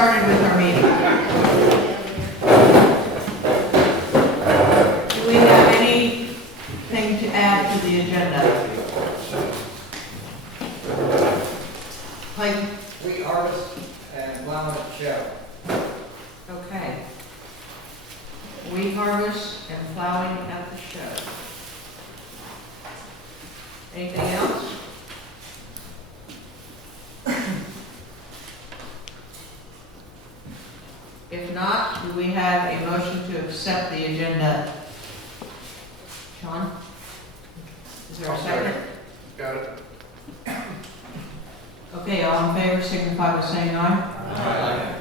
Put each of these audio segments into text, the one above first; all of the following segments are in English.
started with our meeting. Do we have anything to add to the agenda? Like, We harvest and plow at the show. okay. Wheat harvest and plowing at the show. Anything else? If not, do we have a motion to accept the agenda? Sean? Is there a second? Got it. Okay, all in favor signify by saying aye.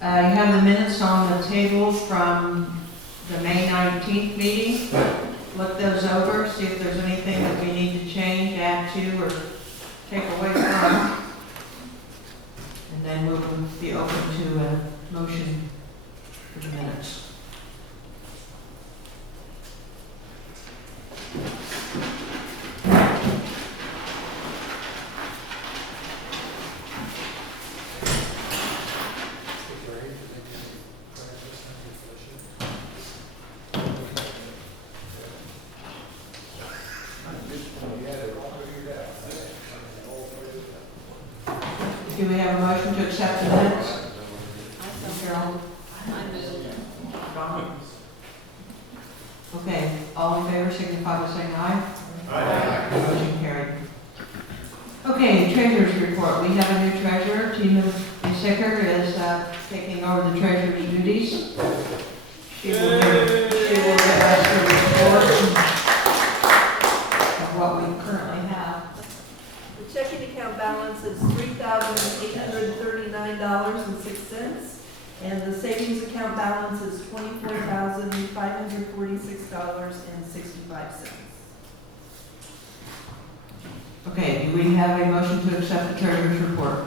Aye. You have the minutes on the table from the May 19th meeting. Look those over, see if there's anything that we need to change, add to, or take away from. And then we'll be open to a motion for the minutes. Do we have a motion to accept the minutes? Carol? John? Okay, all in favor signify by saying aye. Aye. Motion carried. Okay, treasurer's report. We have a new treasurer. Tina Sicker is taking over the treasurer's duties. She will give us a report of what we currently have. The checking account balance is $3,839.06, and the savings account balance is $24,546.65. Okay, do we have a motion to accept the treasurer's report?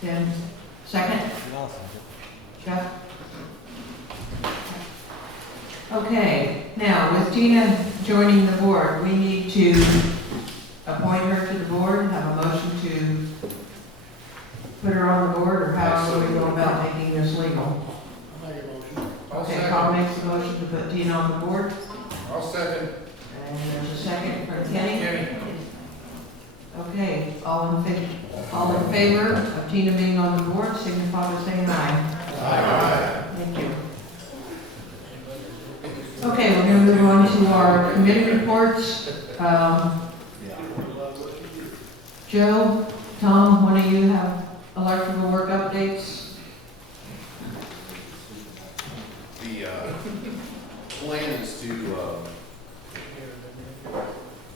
Tim, second? Jeff? Okay, now with Tina joining the board, we need to appoint her to the board, have a motion to put her on the board, or how do we go about making this legal? I'll make a motion. Okay, Carl makes the motion to put Tina on the board, I'll second. and there's a second for Kenny. Kenny. Okay, all in favor of Tina being on the board, signify by saying aye. Aye. Thank you. Okay, we're going to move on to our committee reports. Joe, Tom, one of you have electrical work updates? The plan is to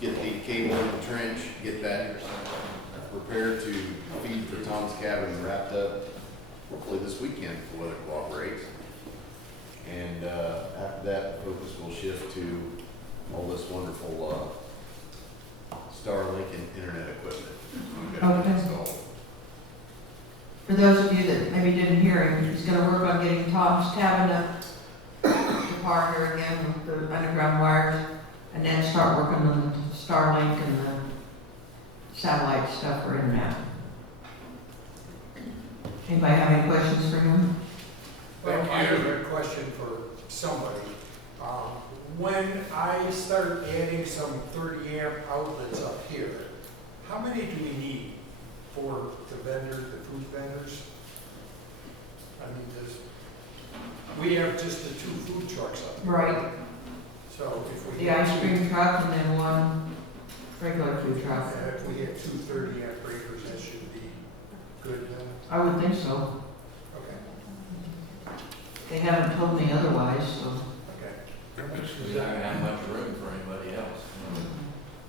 get the cable in the trench, get that prepared to feed for Tom's cabin wrapped up, hopefully this weekend if the weather cooperates. And after that, the focus will shift to all this wonderful Starlink and internet equipment we've got Okay. installed. For those of you that maybe didn't hear him, he's going to work on getting Tom's cabin up to par here again with the underground wires, and then start working on the Starlink and the satellite stuff for internet. Anybody have any questions for him? Well, Thank I you. have a question for somebody. When I start adding some 30 amp outlets up here, how many do we need for the vendors, the food vendors? I mean, we have just the 2 food trucks up here. Right, So if we the ice cream truck and then one regular food truck. If we had 2 30 amp breakers, that should be good then? I would think so. Okay, They haven't told me otherwise, so. okay. How much We're does not that- gonna have much room for anybody else.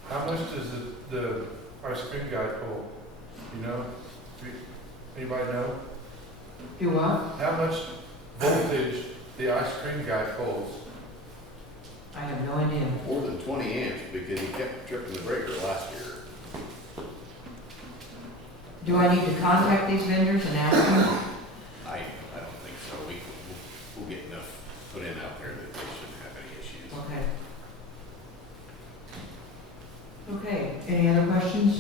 How much does the ice cream guy pull? You know? Anybody know? Do what? How much voltage the ice cream guy pulls? I have no idea. More than 20 amps because he kept tripping the breaker last year. Do I need to contact these vendors and ask them? I don't think so. We'll get enough put in out there that they shouldn't have any issues. Okay. Okay, any other questions?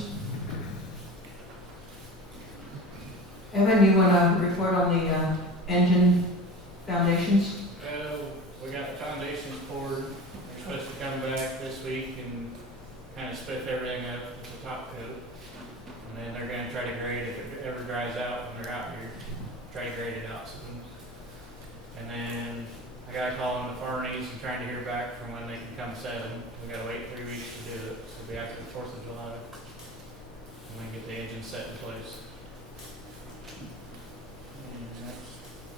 Evan, you wanna report on the, engine foundations? We got the foundations poured, they're supposed to come back this week and kind of spiff everything up to the top coat. And then they're gonna try to grade, if it ever dries out when they're out here, try to grade it out soon. And then I got a call on the Farneys and trying to hear back from when they can come set them. We gotta wait 3 weeks to do it, so it'll be after the 4th of July. And then get the engine set in place. And that's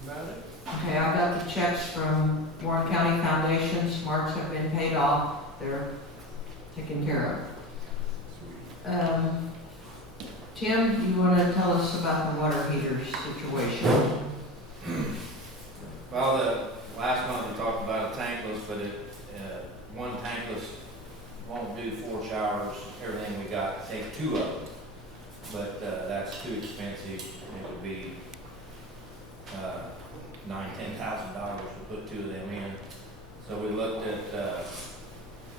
about it. Okay, I've got the checks from Warren County Foundations, marks have been paid off, they're taken care of. Tim, you wanna tell us about the water heater situation? Well, the last month we talked about a tankless, but one tankless won't do 4 showers, everything we got, take 2 of them. But, that's too expensive, it would be, $9,000-$10,000 to put 2 of them in. So we looked at,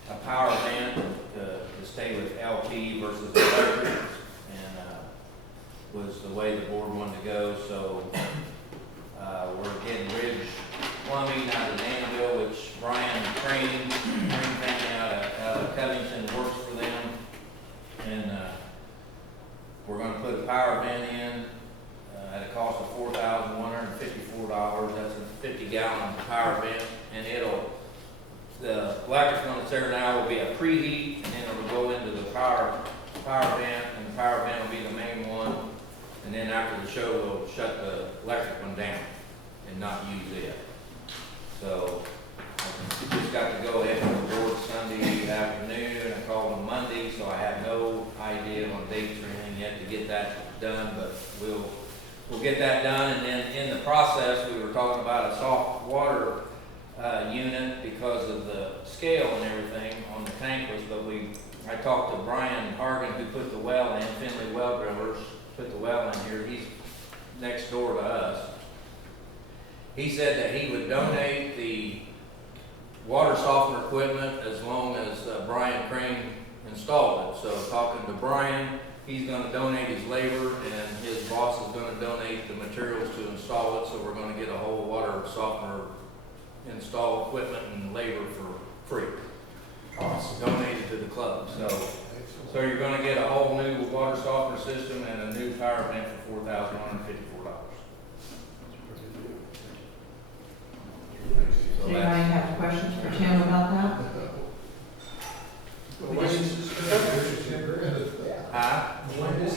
a power van to stay with LP versus electric, and, was the way the board wanted to go, so, we're getting Ridge Plumbing out of Danville, which Brian Crane family out of Covington works for them. And, we're gonna put a power van in, at a cost of $4,154. That's a 50-gallon power van, and the electric one that's there now will be a preheat, and it'll go into the power van, and the power van will be the main one. And then after the show, we'll shut the electric one down and not use it. So I just got to go ahead with the board Sunday afternoon. I called them Monday, so I have no idea on dates or anything yet to get that done, but we'll get that done. And then in the process, we were talking about a soft water unit because of the scale and everything on the tankless, but I talked to Brian Hargan, who put the well in, Finley Well Drillers, put the well in here. He's next door to us. He said that he would donate the water softener equipment as long as Brian Crane installed it. So talking to Brian, he's gonna donate his labor, and his boss is gonna donate the materials to install it, so we're gonna get a whole water softener install equipment and labor for free. Awesome. Donated to the club, so you're gonna get a whole new water softener system and a new power bank for $4,154. So Anybody that's, have questions for Tim about that? When is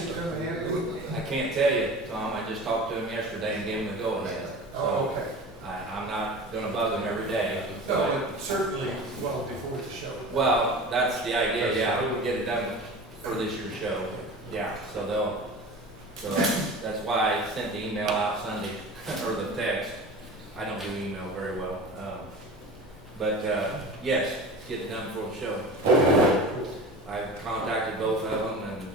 it gonna happen? I can't tell you, Tom, I just talked to him yesterday and gave him the go-ahead. Oh, So okay. I'm not gonna bug him every day. No, but certainly well before the show. Well, that's the idea, yeah, we'll get it done for this year's show. Yeah, so that's why I sent the email out Sunday, or the text. I don't do email very well. But yes, get it done before the show. I've contacted both of them, and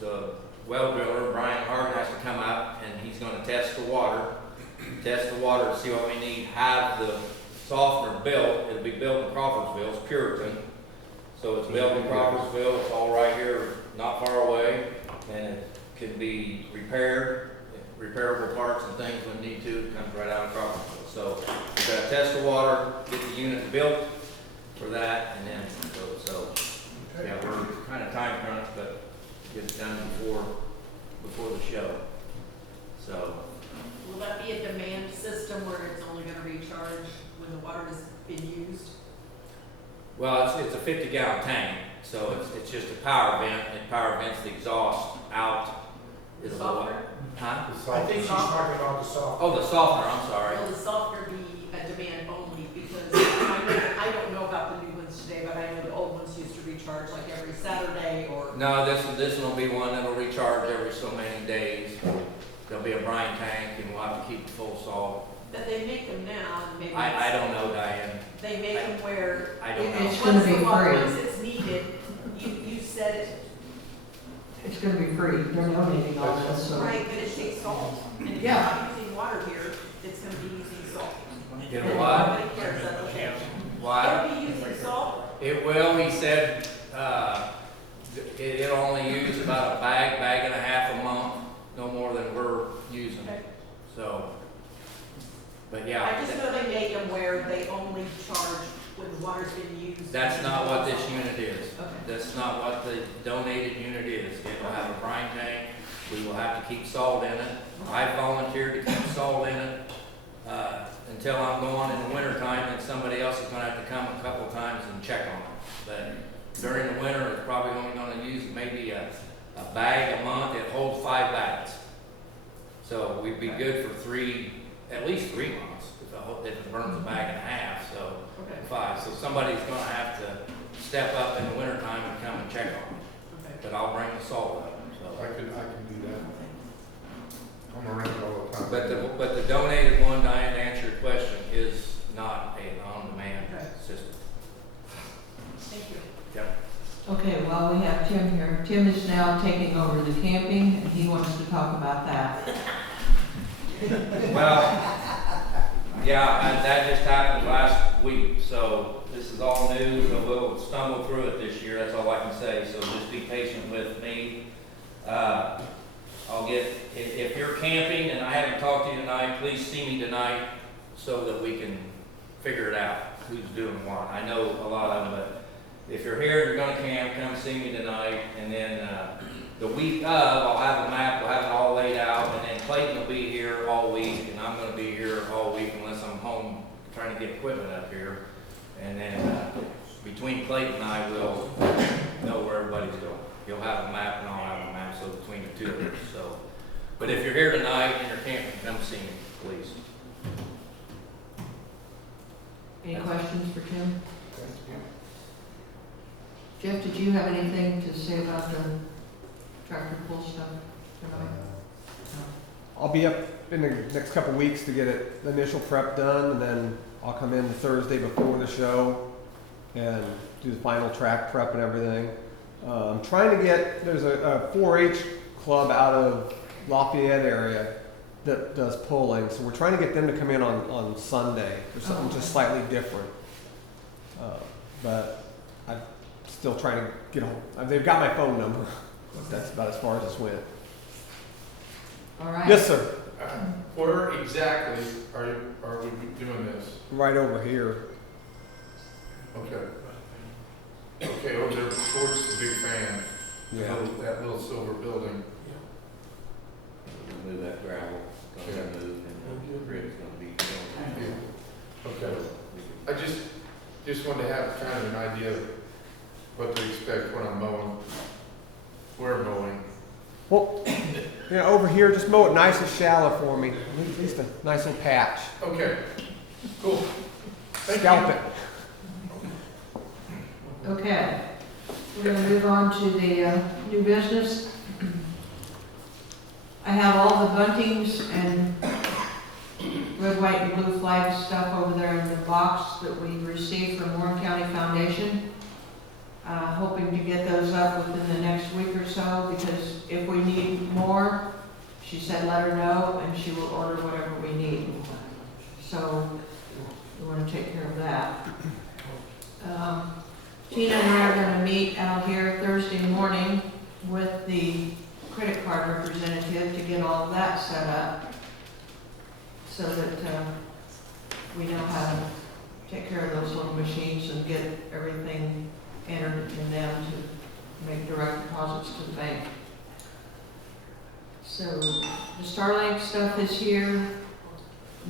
the well driller, Brian Hart, has to come out, and he's gonna test the water to see what we need, have the softener built. It'll be built in Crawfordsville, it's Puritan. So it's built in Crawfordsville, it's all right here, not far away, and it can be repaired, repairable parts and things when need to, it comes right out of Crawfordsville. So we gotta test the water, get the unit built for that, and then, so yeah, we're kind of time crunched, but get it done before the show. So, Will that be a demand system where it's only gonna recharge when the water has been used? well, it's a 50-gallon tank, so it's just a power vent. It power vents the exhaust out. It'll go up. Softener? Huh? I think she's talking about the soft. Oh, the softener, I'm sorry. Will the softener be a demand only? Because I don't know about the new ones today, but I know the old ones used to recharge like every Saturday or. No, this one will be one that'll recharge every so many days. There'll be a brine tank, and we'll have to keep it full salt. But they make them now, and maybe. I don't know, Diane. They make them where. I don't know. It's gonna be Once free. it's needed, you said it, It's gonna be free, they're donating all this, so. right, but it takes salt. And if you're Yeah. not using water here, it's gonna be using salt. You know And what? nobody cares, that's okay. Why? It'll be using salt. It will, he said, it'll only use about a bag and a half a month, no more than we're using. Okay. So, but yeah. I just know they make them where they only charge when the water's been used. That's not what this unit is. Okay. That's not what the donated unit is. It will have a brine tank. We will have to keep salt in it. I volunteered to keep salt in it, until I'm gone in the winter time, and somebody else is gonna have to come a couple times and check on it. But during the winter, it's probably only gonna use maybe a bag a month. It holds 5 bags. So we'd be good for at least 3 months if it burns a bag and a half, so Okay. 5. So somebody's gonna have to step up in the winter time and come and check on it. Okay. But I'll bring the salt up, so. I can do that. I'm around all the time. But the donated one, Diane, to answer your question, is not an on-demand Okay. system. Thank you. Yep. Okay, well, we have Tim here. Tim is now taking over the camping, and he wants to talk about that. Well, yeah, that just happened last week, so this is all new, so we'll stumble through it this year, that's all I can say, so just be patient with me. If you're camping and I haven't talked to you tonight, please see me tonight so that we can figure it out, who's doing what. I know a lot of them, but if you're here and you're gonna camp, come see me tonight, and then, the week of, I'll have a map, we'll have it all laid out, and then Clayton will be here all week, and I'm gonna be here all week unless I'm home trying to get equipment up here. And then, between Clayton and I, we'll know where everybody's going. He'll have a map and I'll have a map, so between the two of us, so. But if you're here tonight and you're camping, come see me, please. Any questions for Tim? Jeff, did you have anything to say about the tractor pull stuff tonight? I'll be up in the next couple weeks to get the initial prep done, and then I'll come in the Thursday before the show and do the final track prep and everything. I'm trying to there's a 4-H club out of Lafayette area that does pulling, so we're trying to get them to come in on Sunday for something just slightly different. But I'm still trying to get hold. They've got my phone number. That's about as far as this went. All right. Yes, sir. Where exactly are we doing this? Right over here. Okay. Okay, over there towards the big fan, that little silver building. Move that gravel, gonna move, and the grid's gonna be. Okay. I just wanted to have kind of an idea of what to expect when I'm mowing, where I'm mowing. Well, over here, just mow it nice and shallow for me. At least a nice little patch. Okay, cool. Thank Scalp you. it. Okay, we're gonna move on to the new business. I have all the buntings and red, white, and blue flag stuff over there in the box that we received from Warren County Foundation. Hoping to get those up within the next week or so, because if we need more, she said let her know, and she will order whatever we need. So, we want to take care of that. Tina and I are going to meet out here Thursday morning with the credit card representative to get all of that set up, so that we know how to take care of those little machines and get everything entered in them to make direct deposits to the bank. So the Starlink stuff is here.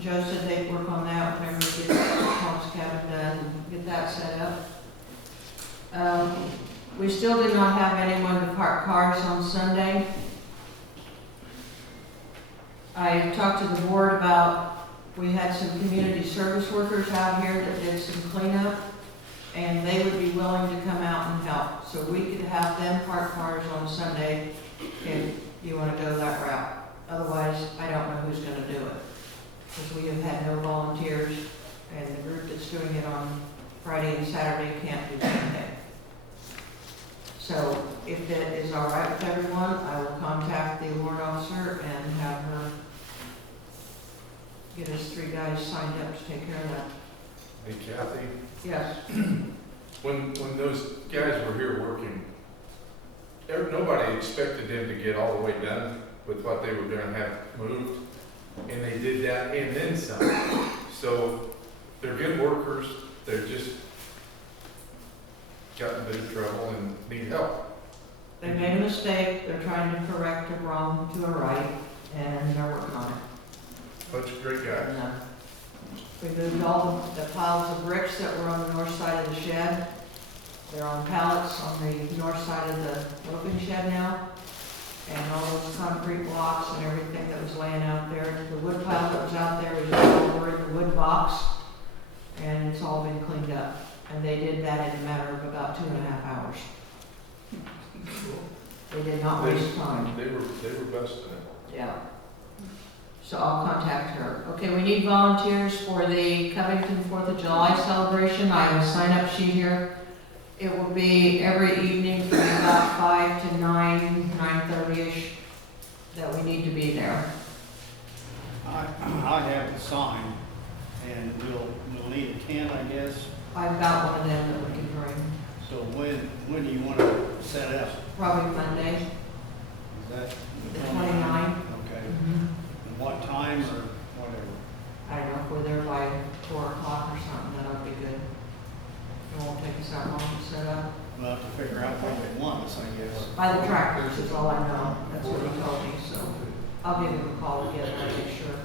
Joe said they'd work on that whenever we get Tom's cabin done and get that set up. We still do not have anyone to park cars on Sunday. I talked to the board about, we had some community service workers out here that did some cleanup, and they would be willing to come out and help. So we could have them park cars on Sunday if you want to go that route. Otherwise, I don't know who's going to do it, because we have had no volunteers, and the group that's doing it on Friday and Saturday can't do Sunday. So if that is all right with everyone, I will contact the warrant officer and have her get us 3 guys signed up to take care of that. Hey Kathy, Yes. when those guys were here working, nobody expected them to get all the way done. with what they were gonna have moved, and they did that and then some. So they're good workers, they're just got in a bit of trouble and need help. They made a mistake, they're trying to correct a wrong to a right, and they're working on it. Bunch of great guys. And, we moved all the piles of bricks that were on the north side of the shed. They're on pallets on the north side of the roofing shed now. And all those concrete blocks and everything that was laying out there, the wood pile that was out there was all over in the wood box. And it's all been cleaned up. And they did that in a matter of about 2.5 hours. They did not waste time. They were busting it. Yeah. So I'll contact her. Okay, we need volunteers for the Covington 4th of July celebration. I have a sign-up sheet here. It will be every evening from about 5 to 9, 9:30-ish, that we need to be there. I have the sign, and we'll need a tent, I guess. I've got one of them that we can bring, So when do you want to set up? probably Monday, Is that the 29th. Okay. Mhm. And what time or whatever? I don't know if we're there by 4 o'clock or something, that'll be good. It won't take us that long to set up. We'll have to figure out what they want us, I guess. By the tractors is all I know, that's what he told me, so I'll give him a call again and make sure.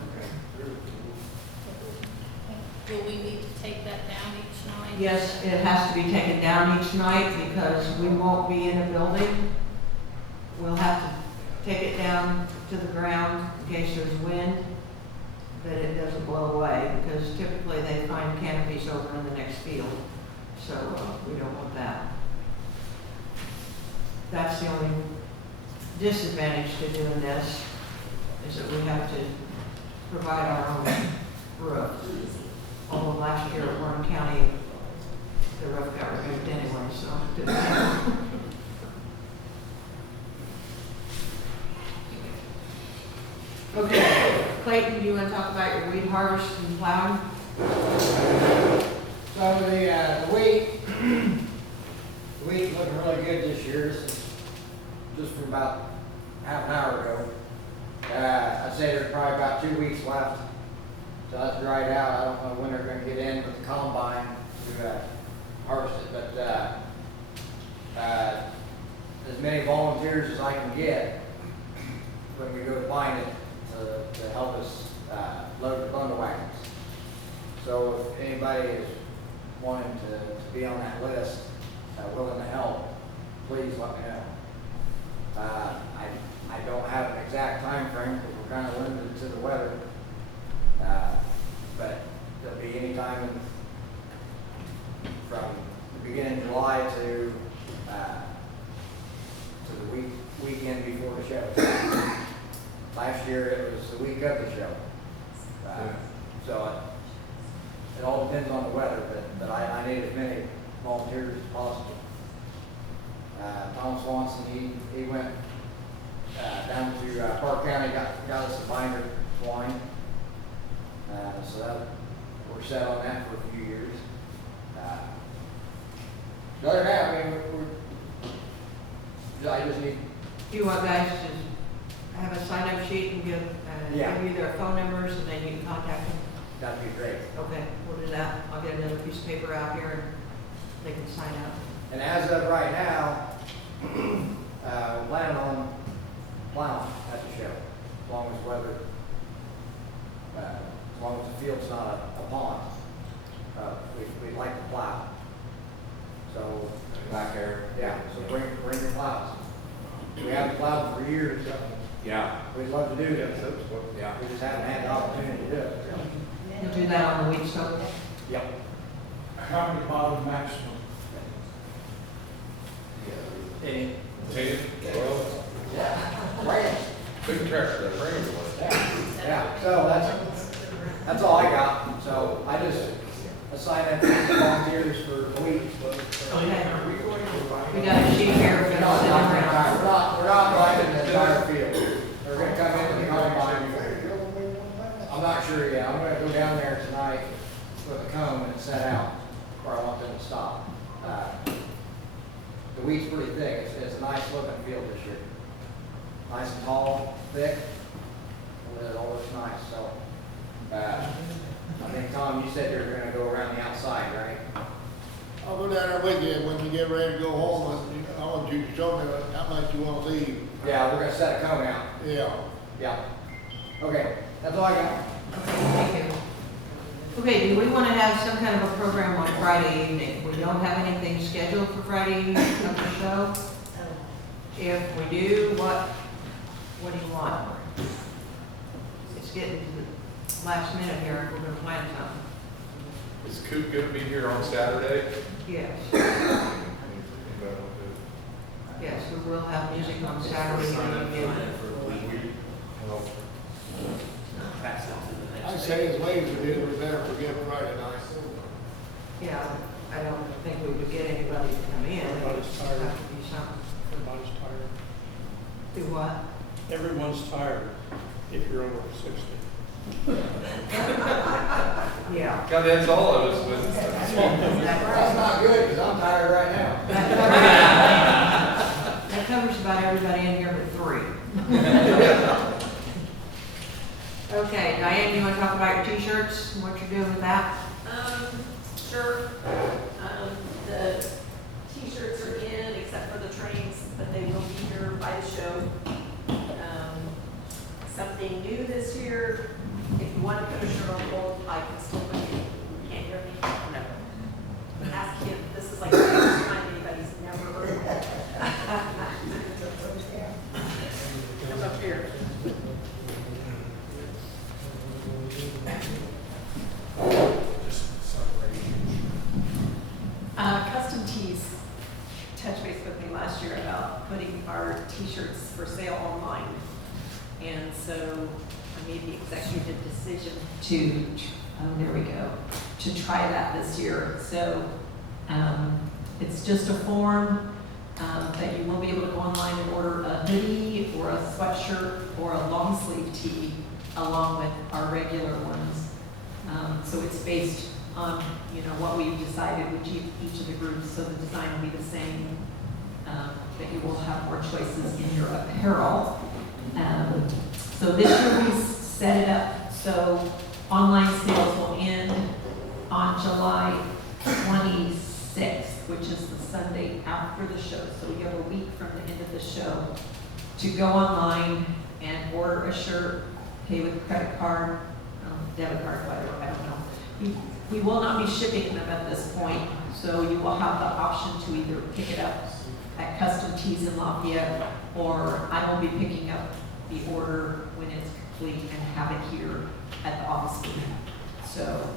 Will we need to take that down each night? Yes, it has to be taken down each night because we won't be in a building. We'll have to take it down to the ground in case there's wind, that it doesn't blow away, because typically they find canopies over in the next field. So we don't want that. That's the only disadvantage to doing this, is that we have to provide our own roof. Although last year at Warren County, the roof got removed anyway, so it didn't matter. Okay, Clayton, do you want to talk about your weed harvest and plowing? So the wheat's looking really good this year. This is just from about half an hour ago. I'd say there's probably about 2 weeks left. So that's dried out. I don't know when they're gonna get in with the combine to harvest it, but as many volunteers as I can get when we go to find it to help us load the bundle wagons. So if anybody is wanting to be on that list, willing to help, please let me know. I don't have an exact time frame because we're kind of limited to the weather. But there'll be any time from the beginning of July to the weekend before the show. Last year it was the week of the show. So it all depends on the weather, but I need as many volunteers as possible. Tom Swanson, he went down to Park County, got us a binder twine. So that, we're set on that for a few years. Other than that, I mean, I just need. Do you want guys to have a sign-up sheet and give you their phone numbers and then you can contact them? That'd be great. Okay, we'll do that. I'll get another piece of paper out here and they can sign up. And as of right now, we're planning on plowing at the show, as long as weather, as long as the field's not a pond. We'd like to plow. So, Back there. yeah, so bring your plows. We haven't plowed for years, so Yeah, we'd love to do that. yeah. We just haven't had the opportunity to do it. You'll do that on the weed stove? Yep. How many bottom maximum? 10. 10, 12, Right. big tractor, that brings one. Yeah, so that's all I got. So I just assigned that to volunteers for a week. Okay. We got a sheet here, we're gonna send it around. We're not driving the entire field. They're gonna come into the combine. I'm not sure yet. I'm gonna go down there tonight with a comb and set out where I want them to stop. The wheat's pretty thick. It's a nice looking field this year. Nice and tall. thick, and it all looks nice, so. I think, Tom, you said you're gonna go around the outside, right? I'll go down there with you when we get ready to go home, I want you to show me how much you wanna leave. Yeah, we're gonna set a cone out. Yeah. Yeah. Okay, that's all I got. Thank you. Okay, do we want to have some kind of a program on Friday evening? We don't have anything scheduled for Friday evening of the show? If we do, what do you want? It's getting to the last minute here, if we're gonna plan something. Is Coop gonna be here on Saturday? Yes, Anybody want yes, we will have music on Saturday. Well, I say as late as we did, we better forget Friday night. Yeah, I don't think we would get anybody to come in. Everybody's It would tired. have to be something. Everybody's tired. Do what? Everyone's tired if you're over 60. Yeah. God, that's all of us, but That's not good, because I'm tired right now. That covers about everybody in here but three. Okay, Diane, you want to talk about your t-shirts and what you're doing with that? Sure. The t-shirts are in, except for the trains, but they will be here by the show. Something new this year, if you want to put a shirt on hold, I can still put you. Can't hear me? No. Ask him, this is like the first time anybody's never heard of it. Come up here. Custom Tees touched base with me last year about putting our t-shirts for sale online. And so I made the executive decision to, there we go, to try that this year. So it's just a form that you will be able to go online and order a hoodie or a sweatshirt or a long sleeve tee along with our regular ones. So it's based on, what we've decided with each of the groups, so the design will be the same, that you will have more choices in your apparel. So this year we set it up so online sales will end on July 26th, which is the Sunday after the show. So you have a week from the end of the show to go online and order a shirt, pay with a credit card, debit card, whatever, I don't know. We will not be shipping them at this point, so you will have the option to either pick it up at Custom Tees in Lafayette, or I will be picking up the order when it's complete and have it here at the office meeting. So,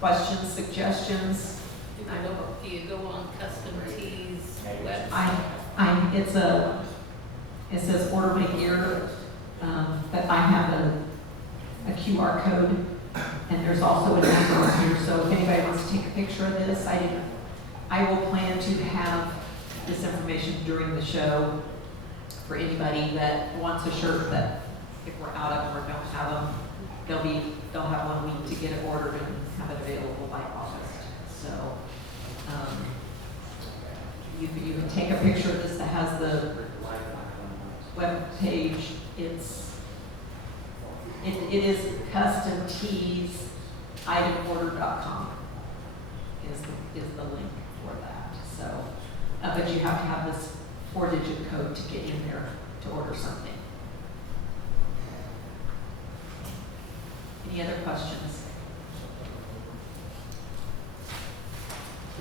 questions, suggestions? Do you go on Custom Tees it website? says order by gear, but I have a QR code, and there's also a number here, so if anybody wants to take a picture of this, I will plan to have this information during the show for anybody that wants a shirt that if we're out of them or don't have them, they'll have 1 week to get it ordered and have it available by August. So, you can take a picture of this that has the web page. It is customteesitemorder.com is the link for that. So, but you have to have this 4-digit code to get in there to order something. Any other questions?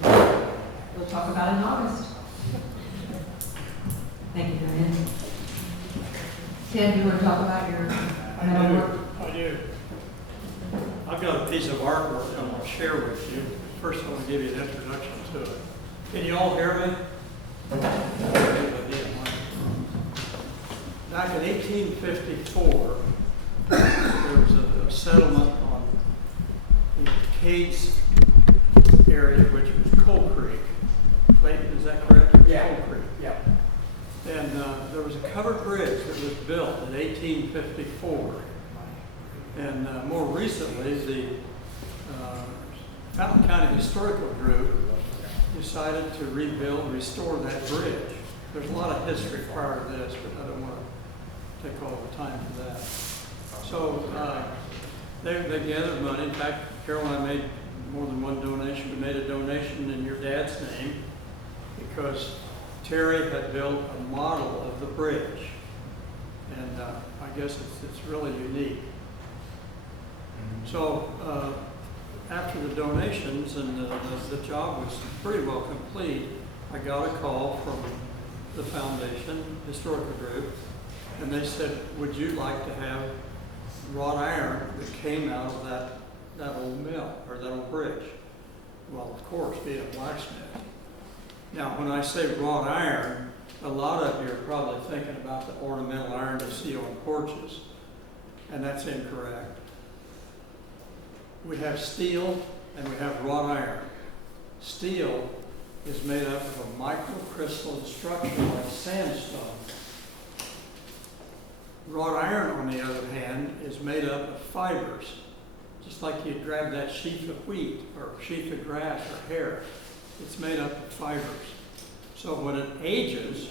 We'll talk about it in August. Thank you, Diane. Ted, you want to talk about your metal work? I do. I've got a piece of artwork I want to share with you. First, I want to give you an introduction to it. Can you all hear me? Back in 1854, there was a settlement on the Cades area, which was Coal Creek. Clayton, is that correct? Yeah. Coal Creek. Yeah. And there was a covered bridge that was built in 1854. And more recently, the Fountain County Historical Group decided to restore that bridge. there's a lot of history prior to this, but I don't want to take all the time for that. So, they gathered money. In fact, Carol and I made more than one donation. We made a donation in your dad's name because Terry had built a model of the bridge. And I guess it's really unique. So after the donations and the job was pretty well complete, I got a call from the foundation, historical group, and they said, would you like to have wrought iron that came out of that old mill, or that old bridge? Well, of course, being a blacksmith. Now, when I say wrought iron, a lot of you are probably thinking about the ornamental iron you see on porches, and that's incorrect. We have steel and we have wrought iron. Steel is made up of a microcrystalline structure like sandstone. Wrought iron, on the other hand, is made up of fibers, just like you'd grab that sheaf of wheat or sheaf of grass or hair. It's made up of fibers. So when it ages,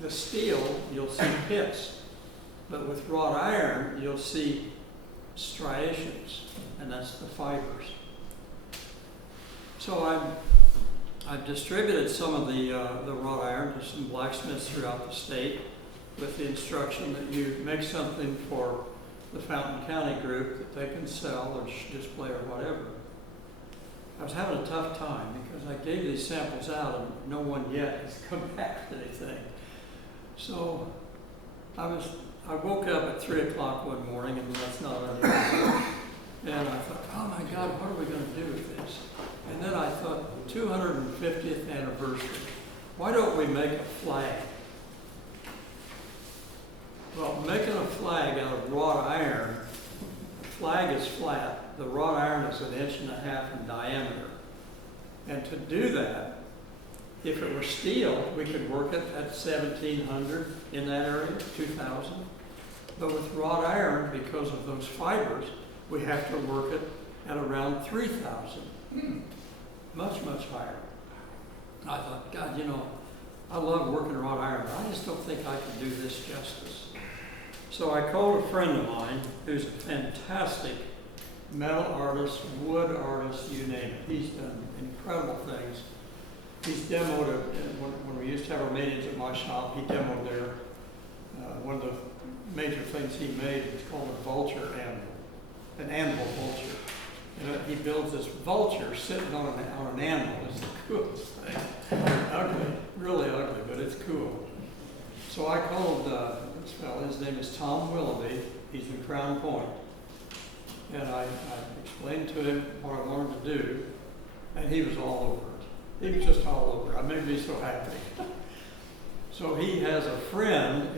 the steel, you'll see pits. But with wrought iron, you'll see striations, and that's the fibers. So I've distributed some of the wrought iron to some blacksmiths throughout the state with the instruction that you make something for the Fountain County group that they can sell or display or whatever. I was having a tough time because I gave these samples out and no one yet has come back with anything. So I woke up at 3 o'clock one morning, and that's not unusual. And I thought, oh my God, what are we going to do with this? And then I thought, 250th anniversary. Why don't we make a flag? Well, making a flag out of wrought iron, the flag is flat. The wrought iron is 1.5 inches in diameter. And to do that, if it were steel, we could work it at 1,700 in that area, 2,000. But with wrought iron, because of those fibers, we have to work it at around 3,000. Much, much higher. I thought, God, I love working wrought iron, but I just don't think I can do this justice. So I called a friend of mine who's a fantastic metal artist, wood artist, you name it. He's done incredible things. He's demoed it, when we used to have our meetings at my shop, he demoed there. One of the major things he made is called a vulture anvil, an anvil vulture. And he builds this vulture sitting on an anvil. It's the coolest thing. Ugly, really ugly, but it's cool. So I called this fellow, his name is Tom Willoughby. He's in Crown Point. And I explained to him what I wanted to do, and he was all over it. He was just all over it. I made me so happy. So he has a friend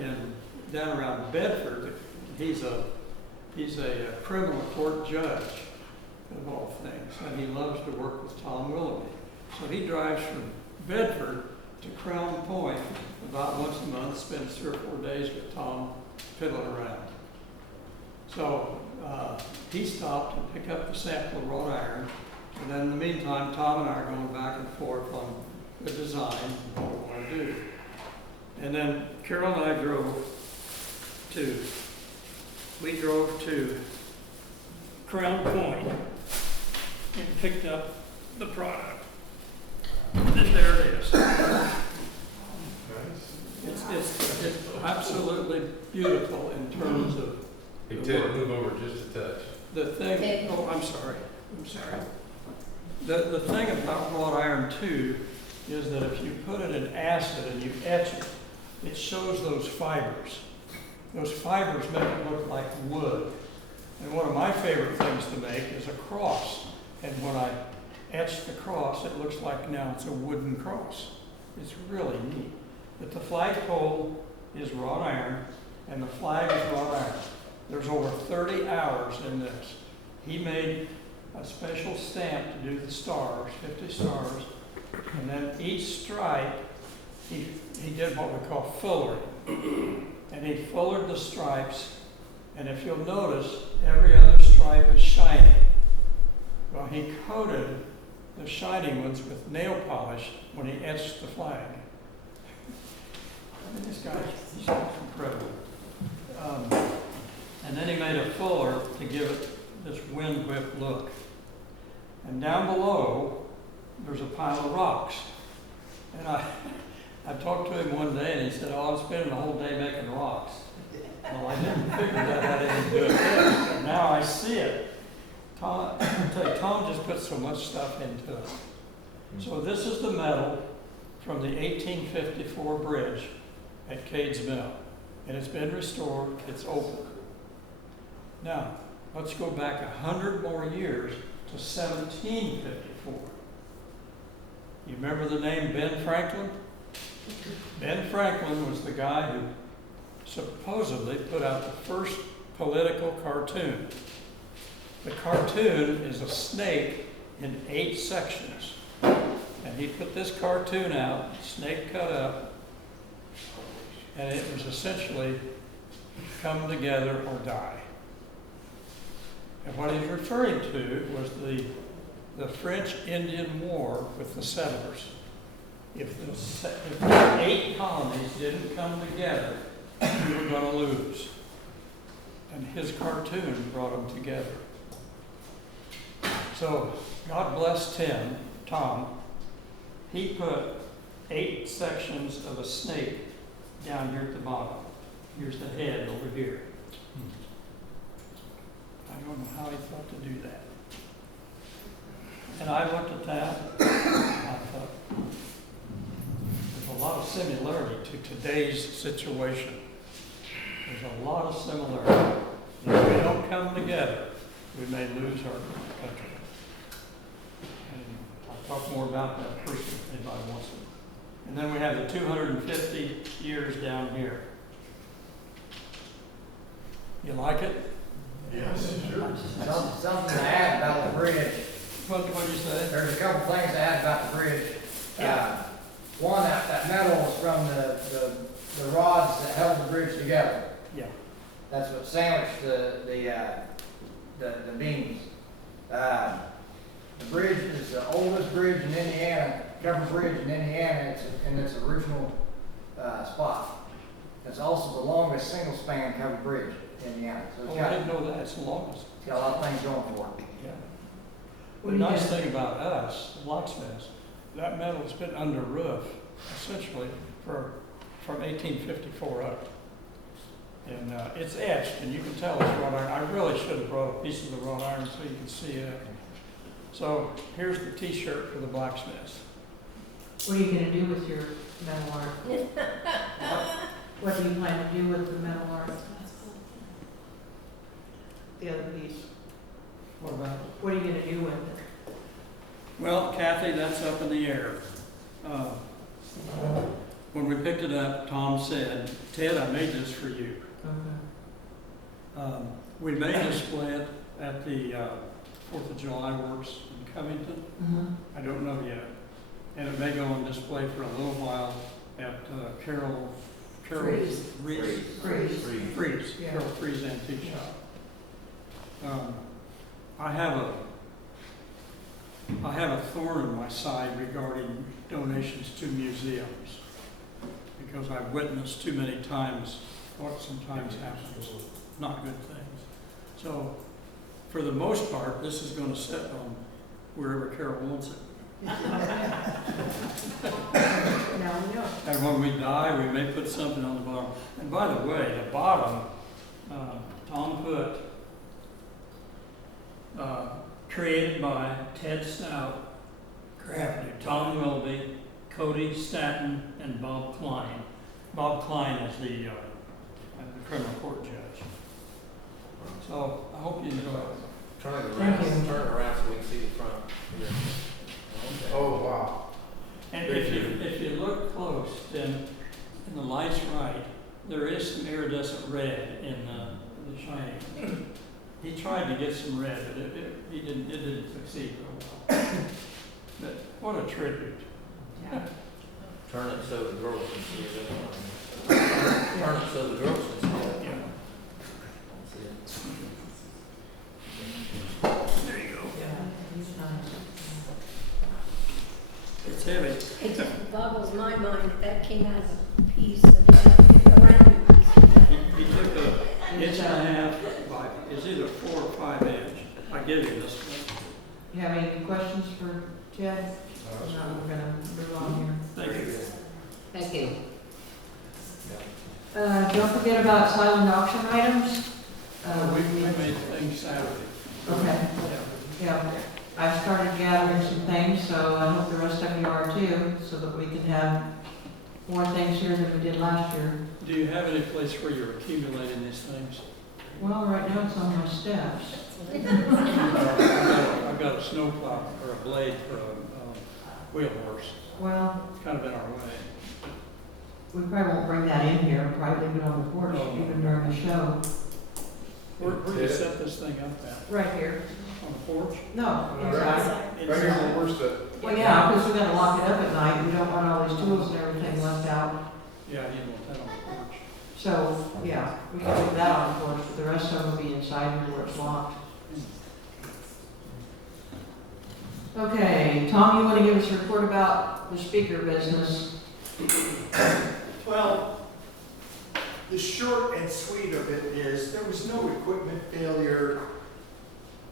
down around Bedford. He's a criminal court judge, of all things, and he loves to work with Tom Willoughby. So he drives from Bedford to Crown Point about once a month, spends 3 or 4 days with Tom fiddling around. So he stopped and picked up the sample of wrought iron, and then in the meantime, Tom and I are going back and forth on the design of what we want to do. And then Carol and I drove to Crown Point and picked up the product. There it is. It's absolutely beautiful in terms of Hey, Ted, move over just a touch. the thing. Oh, I'm sorry. The thing about wrought iron too is that if you put it in acid and you etch it, it shows those fibers. Those fibers make it look like wood. And one of my favorite things to make is a cross. And when I etch the cross, it looks like now it's a wooden cross. It's really neat. But the flagpole is wrought iron, and the flag is wrought iron. There's over 30 hours in this. He made a special stamp to do the stars, 50 stars, and then each stripe, he did what we call fullering. And he fullered the stripes, and if you'll notice, every other stripe is shiny. Well, he coated the shiny ones with nail polish when he etched the flag. This guy's incredible. And then he made a fuller to give it this wind whip look. And down below, there's a pile of rocks. And I talked to him one day and he said, oh, I'm spending the whole day making rocks. Well, I didn't figure that had anything to do with this, but now I see it. Tom, I tell you, Tom just put so much stuff into it. So this is the metal from the 1854 bridge at Cades Mill. And it's been restored, it's open. Now, let's go back 100 more years to 1754. You remember the name Ben Franklin? Ben Franklin was the guy who supposedly put out the first political cartoon. The cartoon is a snake in 8 sections. And he put this cartoon out, snake cut up, and it was essentially come together or die. And what he's referring to was the French-Indian War with the settlers. If the 8 colonies didn't come together, we were going to lose. And his cartoon brought them together. So God bless Tom. He put 8 sections of a snake down here at the bottom. Here's the head over here. I don't know how he thought to do that. And I looked at that, I thought, there's a lot of similarity to today's situation. There's a lot of similarity. If we don't come together, we may lose our country. And I'll talk more about that person if anybody wants to. And then we have the 250 years down here. You like it? Yes, sure. Something to add about the bridge. What did you say? There's a couple things to add about the bridge. One, that metal is from the rods that held the bridge together. Yeah. That's what sandwiched the beams. The bridge is the oldest bridge in Indiana, covered bridge in Indiana. It's in its original spot. It's also the longest single span covered bridge in Indiana. So it's Oh, I didn't know that. It's the longest. got a lot of things going for it. Yeah. The nice thing about us, the locksmiths, that metal's been under roof essentially from 1854 up. And it's etched, and you can tell it's wrought iron. I really should have brought a piece of the wrought iron so you can see it. So here's the T-shirt for the blacksmiths. What are you gonna do with your metal art? What do you plan to do with the metal art? The other piece. What about it? What are you gonna do with it? Well, Kathy, that's up in the air. When we picked it up, Tom said, Ted, I made this for you. We may display it at the 4th of July Works in Covington. I don't know yet. And it may go on display for a little while at Carol Freeze Antique Shop. I have a thorn in my side regarding donations to museums because I've witnessed too many times what sometimes happens, not good things. So, for the most part, this is going to sit on wherever Carol wants it. Now we know. And when we die, we may put something on the bottom. And by the way, the bottom, Tom put created by Ted Stout, Tom Wilby, Cody Statton, and Bob Klein. Bob Klein is the criminal court judge. So I hope you enjoy it. Turn it Thank around, you. turn it around so we can see the front. Oh, wow. And if you look close, then in the light's right, there is some iridescent red in the shining. He tried to get some red, but it didn't succeed very well. But what a tribute. Yeah. Turn it so the girls can see it. Turn it so the girls can see it. Yeah. That's it. There you go. He's nice. It's heavy. It just boggles my mind that that came out of a piece of and 1.5 by, it's either 4 or 5 inch. I give you this one. You have any questions for Ted? No, we're gonna move on here. Thank you. Thank you. Don't forget about silent auction items. We made things Saturday. Okay, yeah, I started gathering some things, so I hope the rest of you are too, so that we can have more things here than we did last year. Do you have any place where you're accumulating these things? Well, right now it's on my steps. I've got a snowplow or a blade for a wheel horse. Well, It's kind of in our way. we probably won't bring that in here, probably leave it on the porch, No. even during the show. Where do you set this thing up at? Right here. On the porch? No, inside. Right here where we're stuck. Well, yeah, because we gotta lock it up at night, we don't want all these tools and everything left out. Yeah, you want that on the porch. So, yeah, we can leave that on the porch, but the rest of them will be inside here where it's locked. Okay, Tom, you wanna give us a report about the speaker business? Well, the short and sweet of it is, there was no equipment failure.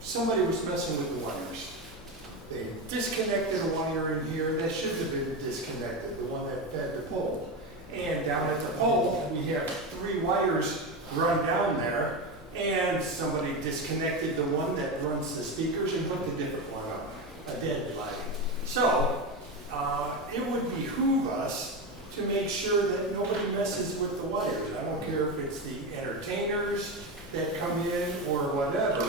Somebody was messing with the wires. They disconnected a wire in here that should have been disconnected, the one that fed the pole. And down at the pole, we have 3 wires run down there, and somebody disconnected the one that runs the speakers and hooked a different one up, a dead line. So, it would behoove us to make sure that nobody messes with the wires. I don't care if it's the entertainers that come in or whatever,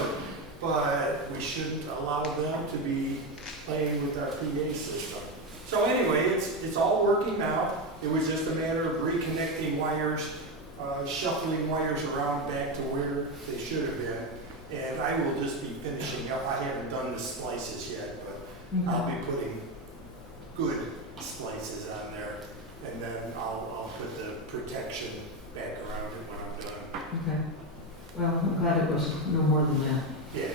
but we shouldn't allow them to be playing with our PA system. So anyway, it's all working out. It was just a matter of reconnecting wires, shuffling wires around back to where they should have been. And I will just be finishing up. I haven't done the splices yet, but I'll be putting good splices on there. And then I'll put the protection back around it when I'm done. Okay. Well, I'm glad it was no more than that. Yeah.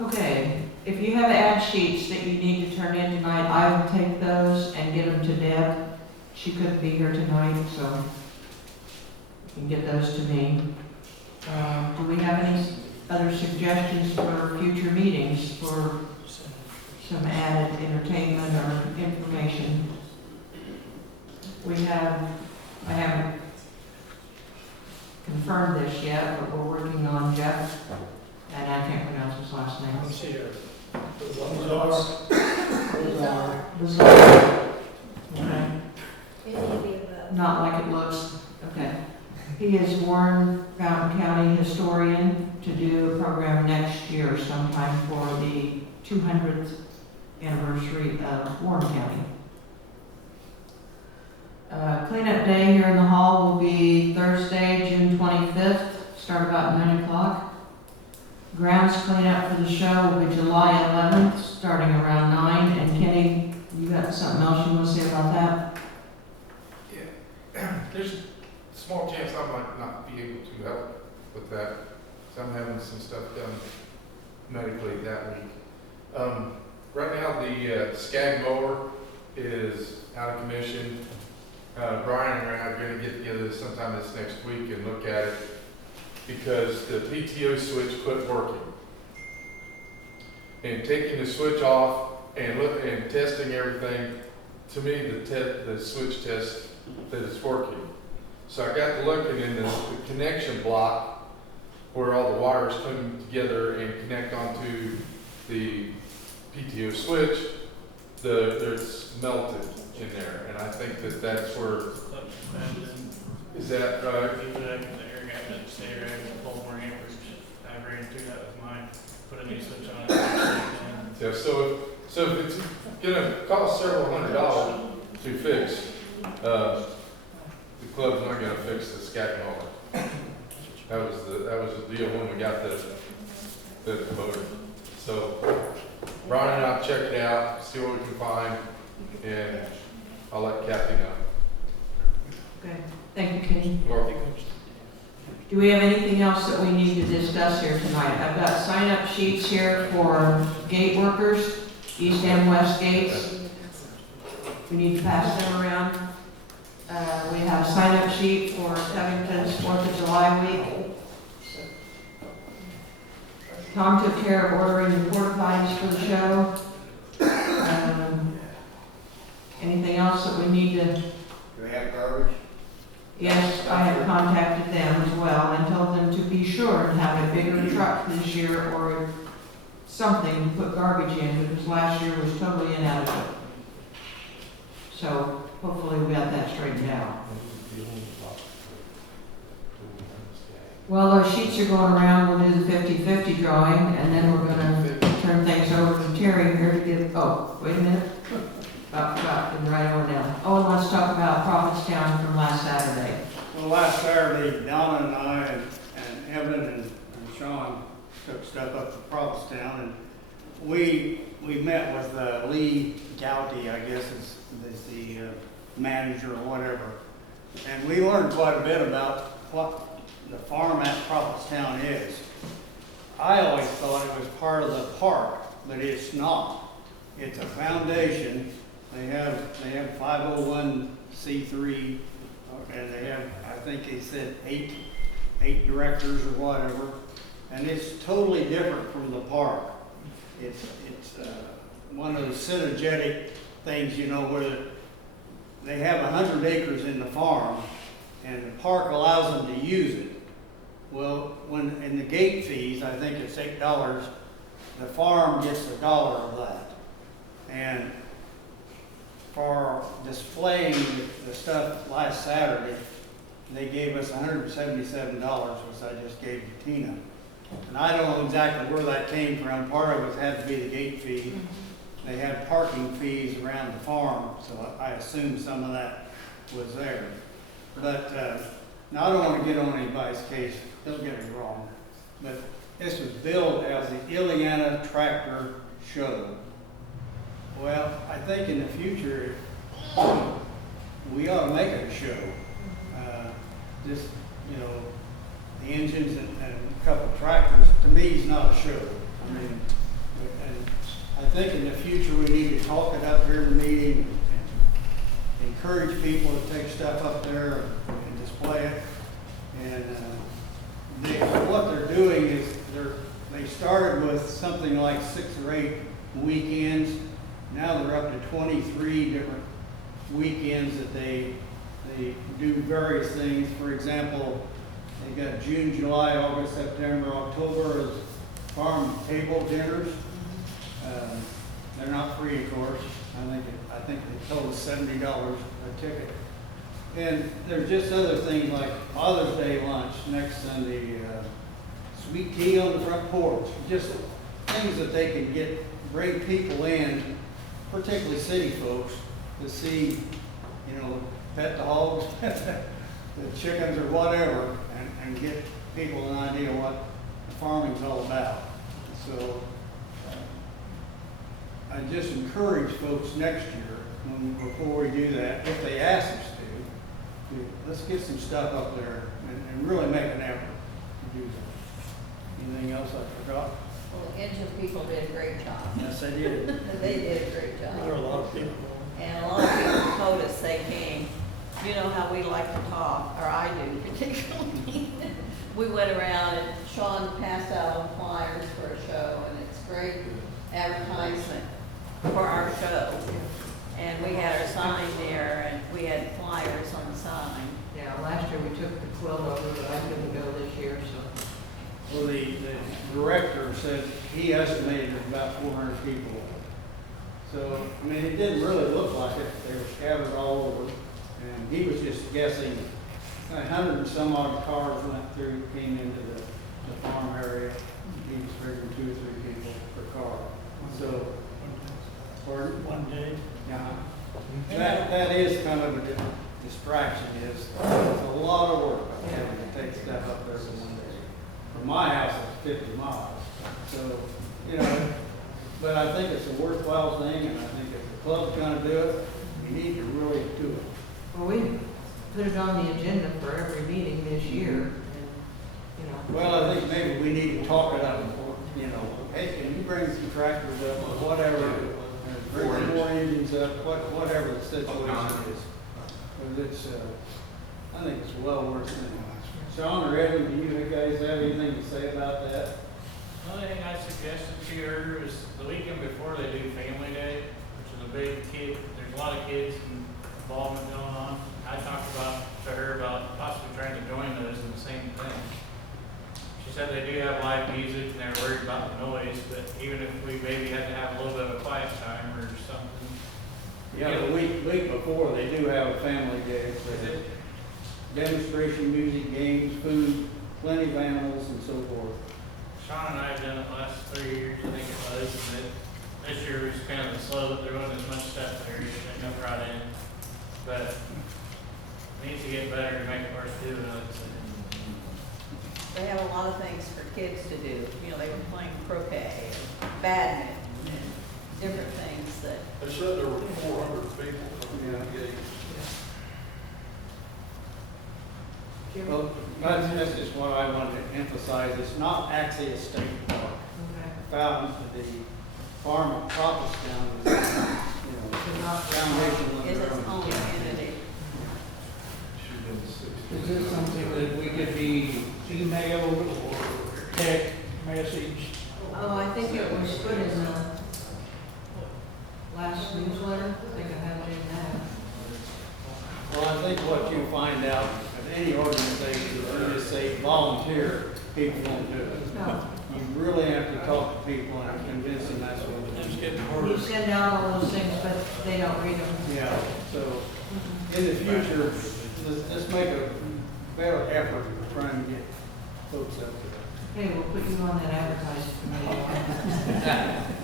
Okay, if you have ad sheets that you need to turn in tonight, I will take those and get them to Deb. She couldn't be here tonight, so you can get those to me. Do we have any other suggestions for future meetings for some added entertainment or information? I haven't confirmed this yet, but we're working on Jeff, and I can't pronounce his last name. Let's see here. Bizarre. Okay. Not like it looks. Okay. He is Warren Fountain County historian to do a program next year sometime for the 200th anniversary of Warren County. Cleanup day here in the hall will be Thursday, June 25th, start about 9 o'clock. Grounds cleanup for the show will be July 11th, starting around 9. And Kenny, you got something else you want to say about that? Yeah, there's a small chance I might not be able to help with that, because I'm having some stuff done medically that week. Right now, the Skag mower is out of commission. Brian and I are going to get together sometime this next week and look at it, because the PTO switch quit working. And taking the switch off and testing everything, to me, the switch test that it's working. So I got to looking in the connection block where all the wires come together and connect onto the PTO switch. There's melted in there, and I think that's where. Is that right? The air gap doesn't stay right, it's 12 more amperes. I ran through that with mine, put a new switch on it. Yeah, so if it's gonna cost several $100s to fix, the club's not gonna fix the scat mower. That was the deal when we got the motor. So Brian and I'll check it out, see what we can find, and I'll let Kathy know. Okay. Thank you, Kenny. Or, Do we have anything else that we need to discuss here tonight? I've got sign-up sheets here for gate workers, east and west gates. We need to pass them around. We have a sign-up sheet for Covington's 4th of July week. Tom took care of ordering the porta potties for the show. Anything else that we need to? Do we have garbage? Yes, I have contacted them as well and told them to be sure and have a bigger truck this year or something to put garbage in, because last year was totally inadequate. So hopefully we got that straightened out. Well, those sheets are going around, we'll do the 50-50 drawing, and then we're gonna turn things over to Terry here to give, oh, wait a minute. Forgot, and right on down. Oh, and let's talk about Prophetstown from last Saturday. Well, last Saturday, Donna and I and Evan and Sean took stuff up to Prophetstown, and we met with Lee Gouty, I guess is the manager or whatever. And we learned quite a bit about what the farm at Prophetstown is. I always thought it was part of the park, but it's not. It's a foundation. They have 501c3, and they have, I think they said eight directors or whatever, and it's totally different from the park. It's one of the synergetic things, you know, where they have 100 acres in the farm, and the park allows them to use it. Well, when in the gate fees, I think it's $8, the farm gets $1 of that. And for displaying the stuff last Saturday, they gave us $177, which I just gave to Tina. And I don't know exactly where that came from. Part of it had to be the gate fee. They had parking fees around the farm, so I assume some of that was there. But now I don't want to get on anybody's case, don't get me wrong, but this was billed as the Illiana Tractor Show. Well, I think in the future, we ought to make it a show. Just, you know, the engines and a couple of tractors, to me, is not a show. I mean, and I think in the future, we need to talk it up here in the meeting and encourage people to take stuff up there and display it. And what they're doing is they started with something like 6 or 8 weekends. Now they're up to 23 different weekends that they do various things. For example, they got June, July, August, September, October as farm table dinners. They're not free, of course. I think they told us $70 a ticket. And there's just other things like Father's Day lunch next Sunday, sweet tea on the front porch, just things that they can bring people in, particularly city folks, to see, you know, pet the hogs, the chickens or whatever, and get people an idea what farming's all about. So I just encourage folks next year, before we do that, if they ask us to let's get some stuff up there and really make an effort to do that. Anything else I forgot? Well, the engine people did a great job. Yes, I did. They did a great job. There are a lot of people. And a lot of people told us they came. You know how we like to talk, or I do particularly. We went around and Sean passed out flyers for a show, and it's great advertisement for our show. And we had our sign there, and we had flyers on the sign. Yeah, last year we took the quilt over, but I couldn't go this year, so. Well, the director said he estimated about 400 people. So, I mean, it didn't really look like it. They were scattered all over. And he was just guessing 100 and some odd cars went through, came into the farm area. He was figuring 2 or 3 people per car. So, for One day. yeah, that is kind of a distraction. It's a lot of work having to take stuff up there for one day. From my house, it's 50 miles. So, you know, but I think it's a worthwhile thing, and I think if the club's gonna do it, we need to really do it. Well, we put it on the agenda for every meeting this year, and, you know. Well, I think maybe we need to talk it up, you know, hey, can you bring some tractors up or whatever, or bring some more engines up, whatever the situation is. because it's, I think it's well worth it. Sean or Evan, do you guys have anything to say about that? The only thing I suggested to her was the weekend before they do Family Day, which is a big kid, there's a lot of kids and involvement going on. I talked to her about possibly trying to join those in the same thing. She said they do have live music and they're worried about the noise, but even if we maybe had to have a little bit of a quiet time or something. Yeah, the week before, they do have a family day. So demonstration, music, games, food, plenty of animals and so forth. Sean and I have done it the last 3 years, I think it was, and this year was kind of slow, there wasn't as much stuff there, they got brought in. But it needs to get better to make it worth doing, I'd say. They have a lot of things for kids to do. You know, they were playing croquet, badminton, and different things that, They said there were 400 people coming Yeah. to the gate. Well, that's just what I wanted to emphasize. It's not actually a state park. Found the farm profits down, foundation. is its own entity. Is this something that we could be emailed or text message? Oh, I think it was put in the last newsletter. I think I have it in that. Well, I think what you find out at any organization is you just say volunteer, people won't do it. No. You really have to talk to people and convince them that's what it It's is. getting You worse. send out all those things, but they don't read them. Yeah, so in the future, let's make a better effort trying to get folks up to that. Hey, we'll put you on that advertising committee.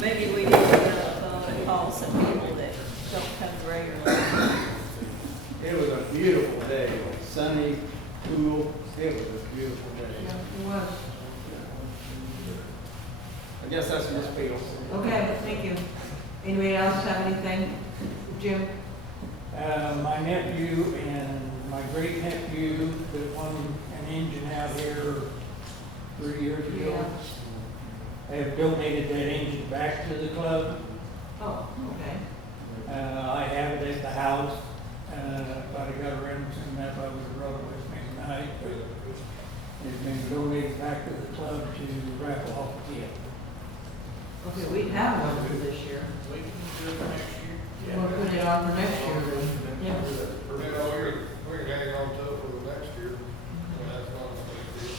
Maybe we need to get on the phone and call some people that don't come regularly. It was a beautiful day, sunny, cool, it was a beautiful day. Yeah, it was. I guess that's Miss Beals. Okay, thank you. Anybody else have anything? Jim? My nephew and my great nephew that won an engine out here 3 years ago, have donated that engine back to the club. Oh, okay. I have it at the house, but I got around and that I would have brought it with me tonight, but it's been donated back to the club to raffle off again. Okay, we have one for this year. We can do it for next year. We'll put it on for next year then. Yeah. You know, we can hang on to it for the next year. That's not a big deal.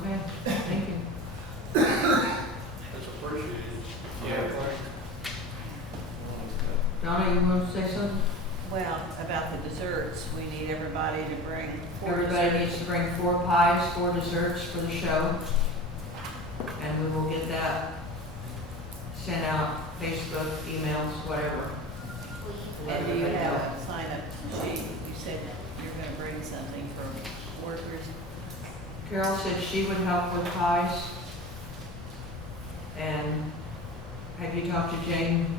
Okay, thank you. It's appreciated. Yeah. Donna, you want to say something? Well, about the desserts, we need everybody to bring 4 Everybody desserts. needs to bring 4 pies, 4 desserts for the show. And we will get that sent out, Facebook, emails, whatever. Let And do you everybody have know. a sign-up sheet? You said you're gonna bring something for workers. Carol said she would help with pies. And have you talked to Jane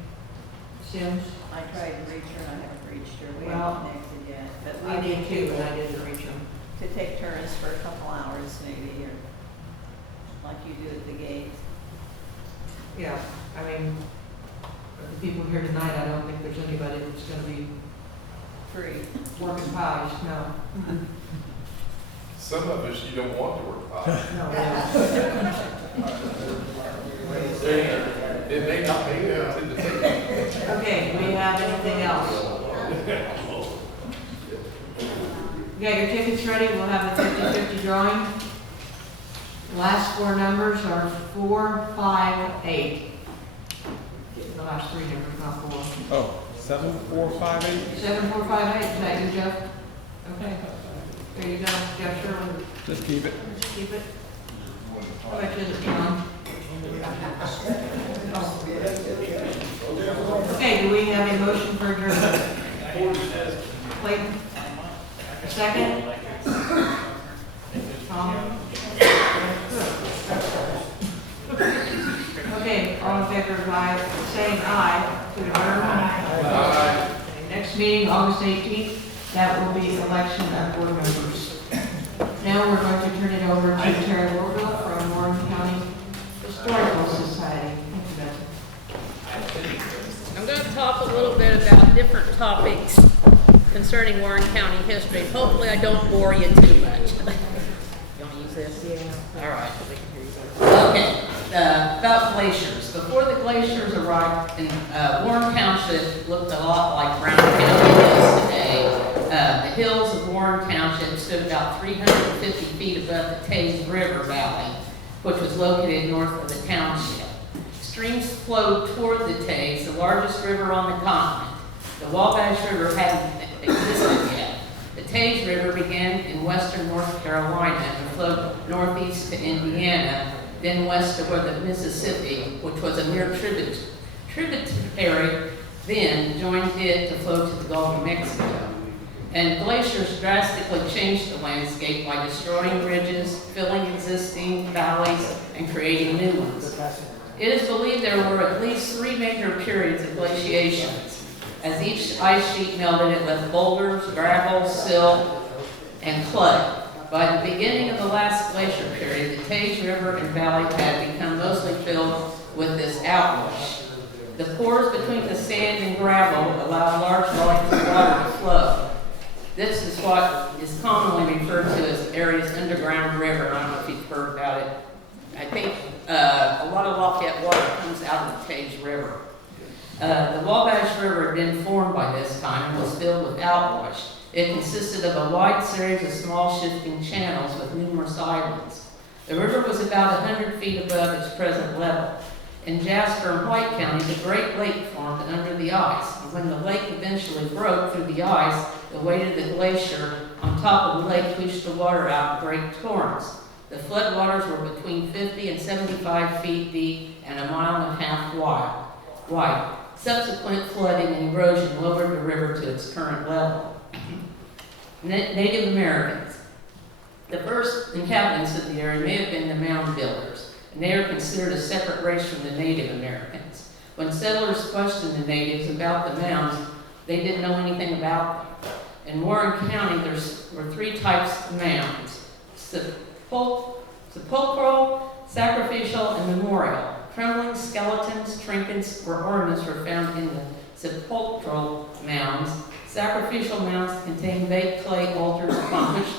Sims? I tried to reach her and I haven't reached her. We Well, haven't connected yet. But I we did need too, people but I didn't reach them. to take turns for a couple hours maybe, or like you do at the gate. Yeah, I mean, of the people here tonight, I don't think there's anybody that's gonna be Free. working pies, no. Some of us, you don't want to work hard. No, It may not be there to the table. Okay, do we have anything else? You got your tickets ready? We'll have a 50-50 drawing. Last 4 numbers are 4, 5, 8. The last 3 numbers, not 4. Oh, 7, 4, 5, 8? 7, 4, 5, 8, is that you, Jeff? Okay. There you go, Jeff Sherwood. Just keep it. Just keep it. How about you, John? Okay, do we have a motion for adjournment? Clayton? Second? Tom? Okay, all in favor of saying aye to adjourn? Aye. Okay, next meeting, August 18th, that will be election of board members. Now we're going to turn it over to Terry Warville from Warren County Historical Society. Thank you, Beth. I'm going to talk a little bit about different topics concerning Warren County history. Hopefully I don't bore you too much. You want to use this? Yeah. All right. Okay, about glaciers. Before the glaciers arrived in Warren Township looked a lot like Brown County does today. The hills of Warren Township stood about 350 feet above the Taze River Valley, which was located north of the township. Streams flowed toward the Taze, the largest river on the continent. The Wabash River hadn't existed yet. The Taze River began in western North Carolina and flowed northeast to Indiana, then west to where the Mississippi, which was a mere tributary, then joined it to flow to the Gulf of Mexico. And glaciers drastically changed the landscape by destroying ridges, filling existing valleys, and creating new ones. It is believed there were at least 3 major periods of glaciations. As each ice sheet melted, it left boulders, gravel, silt, and clay. By the beginning of the last glacier period, the Taze River and valley had become mostly filled with this outwash. The pores between the sand and gravel allowed large volumes of water to flow. This is what is commonly referred to as the area's underground river. I don't know if you've heard about it. I think a lot of Lafayette water comes out of the Taze River. The Wabash River had been formed by this time and was filled with outwash. It consisted of a wide series of small shifting channels with numerous islands. The river was about 100 feet above its present level. In Jasper and White counties, a great lake formed under the ice. And when the lake eventually broke through the ice, the weight of the glacier on top of the lake pushed the water out in great torrents. The floodwaters were between 50 and 75 feet deep and 1.5 miles wide. Subsequent flooding and erosion lowered the river to its current level. Native Americans. The first inhabitants of the area may have been the mound builders, and they are considered a separate race from the Native Americans. When settlers questioned the natives about the mounds, they didn't know anything about them. In Warren County, there were 3 types of mounds: sepulchral, sacrificial, and memorial. Crumbling skeletons, trinkets, or ornaments were found in the sepulchral mounds. Sacrificial mounds contained baked clay altars upon which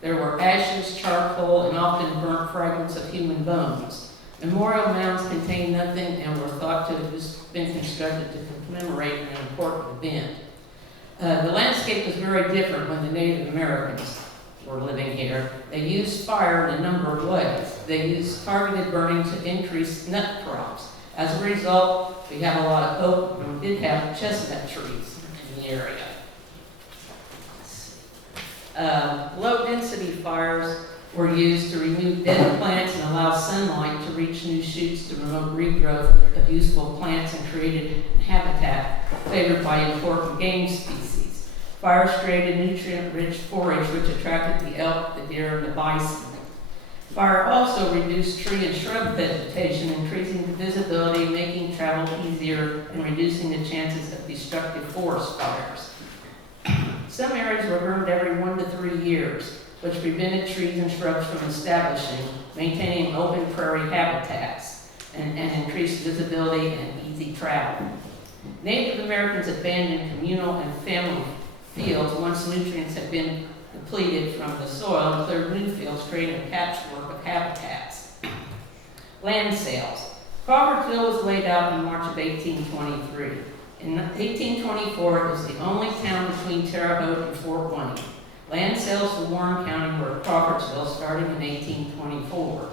there were ashes, charcoal, and often burnt fragments of human bones. Memorial mounds contained nothing and were thought to have just been constructed to commemorate an important event. The landscape was very different when the Native Americans were living here. They used fire in a number of ways. They used targeted burning to increase nut crops. As a result, we have a lot of oak, and we did have chestnut trees in the area. Low-density fires were used to remove dead plants and allow sunlight to reach new shoots to promote regrowth of useful plants and created habitat favored by important game species. Fires created nutrient-rich forage which attracted the elk, the deer, and the bison. Fire also reduced tree and shrub vegetation, increasing the visibility, making travel easier, and reducing the chances of destructive forest fires. Some areas were burned every 1 to 3 years, which prevented trees and shrubs from establishing, maintaining open prairie habitats, and increased visibility and easy travel. Native Americans abandoned communal and family fields once nutrients had been depleted from the soil and cleared new fields, creating a patchwork of habitats. Land sales. Crawfordsville was laid out in March of 1823. In 1824, it was the only town between Terre Haute and Fort Wayne. Land sales for Warren County were at Crawfordsville starting in 1824.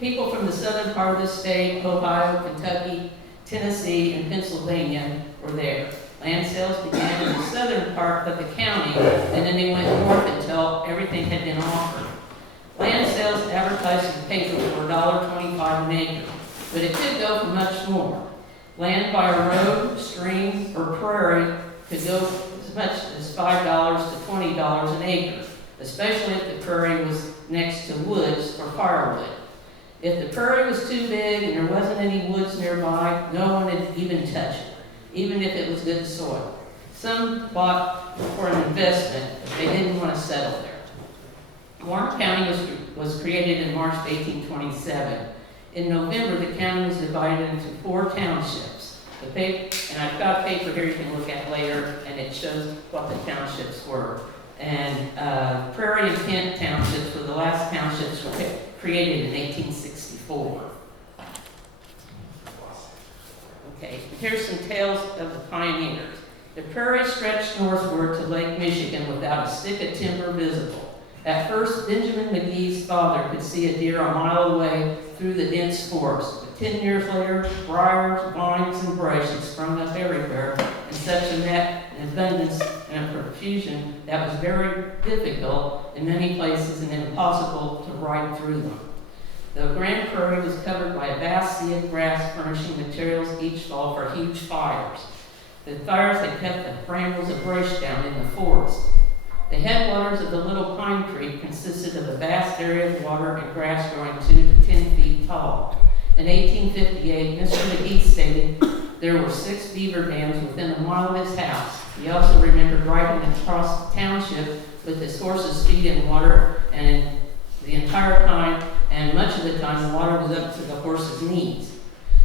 People from the southern part of the state, Ohio, Kentucky, Tennessee, and Pennsylvania were there. Land sales began in the southern part of the county, and then they went north until everything had been offered. Land sales advertised in the paper were $1.25 an acre, but it could go for much more. Land by a road, stream, or prairie could go as much as $5 to $20 an acre, especially if the prairie was next to woods or firewood. If the prairie was too big and there wasn't any woods nearby, no one would even touch it, even if it was good soil. Some bought for an investment, but they didn't want to settle there. Warren County was created in March of 1827. In November, the county was divided into 4 townships. And I've got a paper here you can look at later, and it shows what the townships were. And Prairie and Kent townships were the last townships were created in 1864. Okay, here's some tales of the pioneers. The prairie stretched northward to Lake Michigan without a stick of timber visible. At first, Benjamin McGee's father could see a deer a mile away through the dense forest. But 10 years later, briars, vines, and brush had sprung up everywhere in such an abundance and a profusion that was very difficult in many places and impossible to ride through them. The Grand Prairie was covered by a vast sea of grass, furnishing materials each fall for huge fires. The fires had kept the brambles of brush down in the forest. The headwaters of the Little Pine Creek consisted of a vast area of water and grass growing 2 to 10 feet tall. In 1858, Mr. McGee stated there were 6 beaver dams within a mile of his house. He also remembered riding across the township with his horse's feet in water, and the entire time, and much of the time, the water was up to the horse's knees.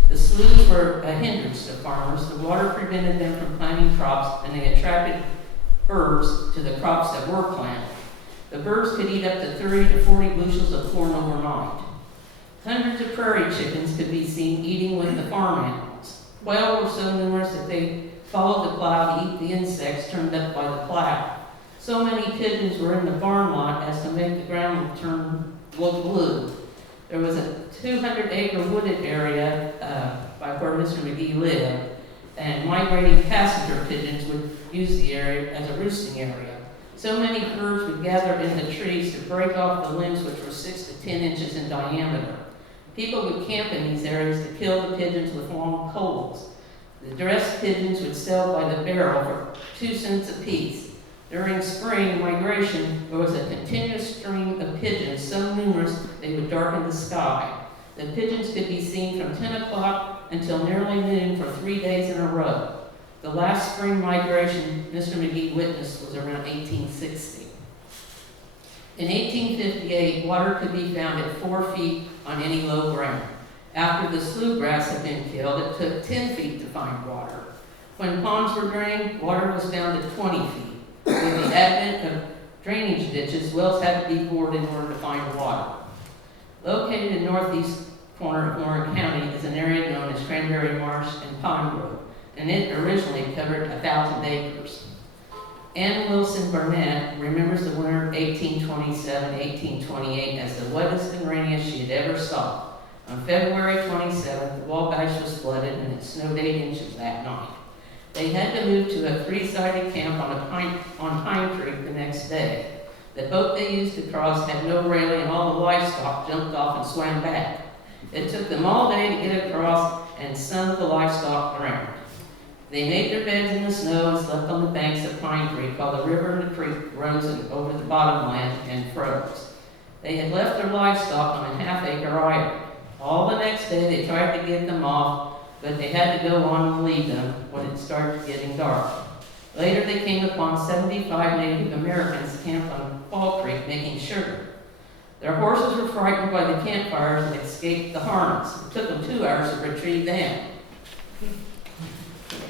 The sloughs were a hindrance to farmers. The water prevented them from planting crops, and they attracted birds to the crops that were planted. The birds could eat up to 30 to 40 bushels of corn overnight. Hundreds of prairie chickens could be seen eating with the farm animals. Quail were so numerous that they followed the plow to eat the insects turned up by the plow. So many pigeons were in the barn lot as to make the ground look blue. There was a 200-acre wooded area by where Mr. McGee lived, and migrating passenger pigeons would use the area as a roosting area. So many birds would gather in the trees to break off the limbs, which were 6 to 10 inches in diameter. People would camp in these areas to kill the pigeons with long poles. The dressed pigeons would sell by the barrel for 2 cents apiece. During spring migration, there was a continuous stream of pigeons, so numerous they would darken the sky. The pigeons could be seen from 10 o'clock until nearly noon for 3 days in a row. The last spring migration Mr. McGee witnessed was around 1860. In 1858, water could be found at 4 feet on any low ground. After the slough grass had been killed, it took 10 feet to find water. When ponds were drained, water was found at 20 feet. With the advent of drainage ditches, wells had to be bored in order to find water. Located in northeast corner of Warren County is an area known as Cranberry Marsh and Pine Grove, and it originally covered 1,000 acres. Ann Wilson Barnett remembers the winter of 1827-1828 as the wettest and rainiest she had ever saw. On February 27th, the Wabash was flooded and it snowed 8 inches that night. They had to move to a 3-sided camp on Pine Creek the next day. The boat they used to cross had no railing, and all the livestock jumped off and swam back. It took them all day to get across, and some of the livestock drowned. They made their beds in the snow and slept on the banks of Pine Creek while the river and the creek rose over the bottomland and froze. They had left their livestock on a half-acre island. All the next day they tried to get them off, but they had to go on and leave them when it started getting dark. Later they came upon 75 Native Americans camped on Fall Creek making sugar. Their horses were frightened by the campfires and escaped the harness. It took them 2 hours to retrieve them.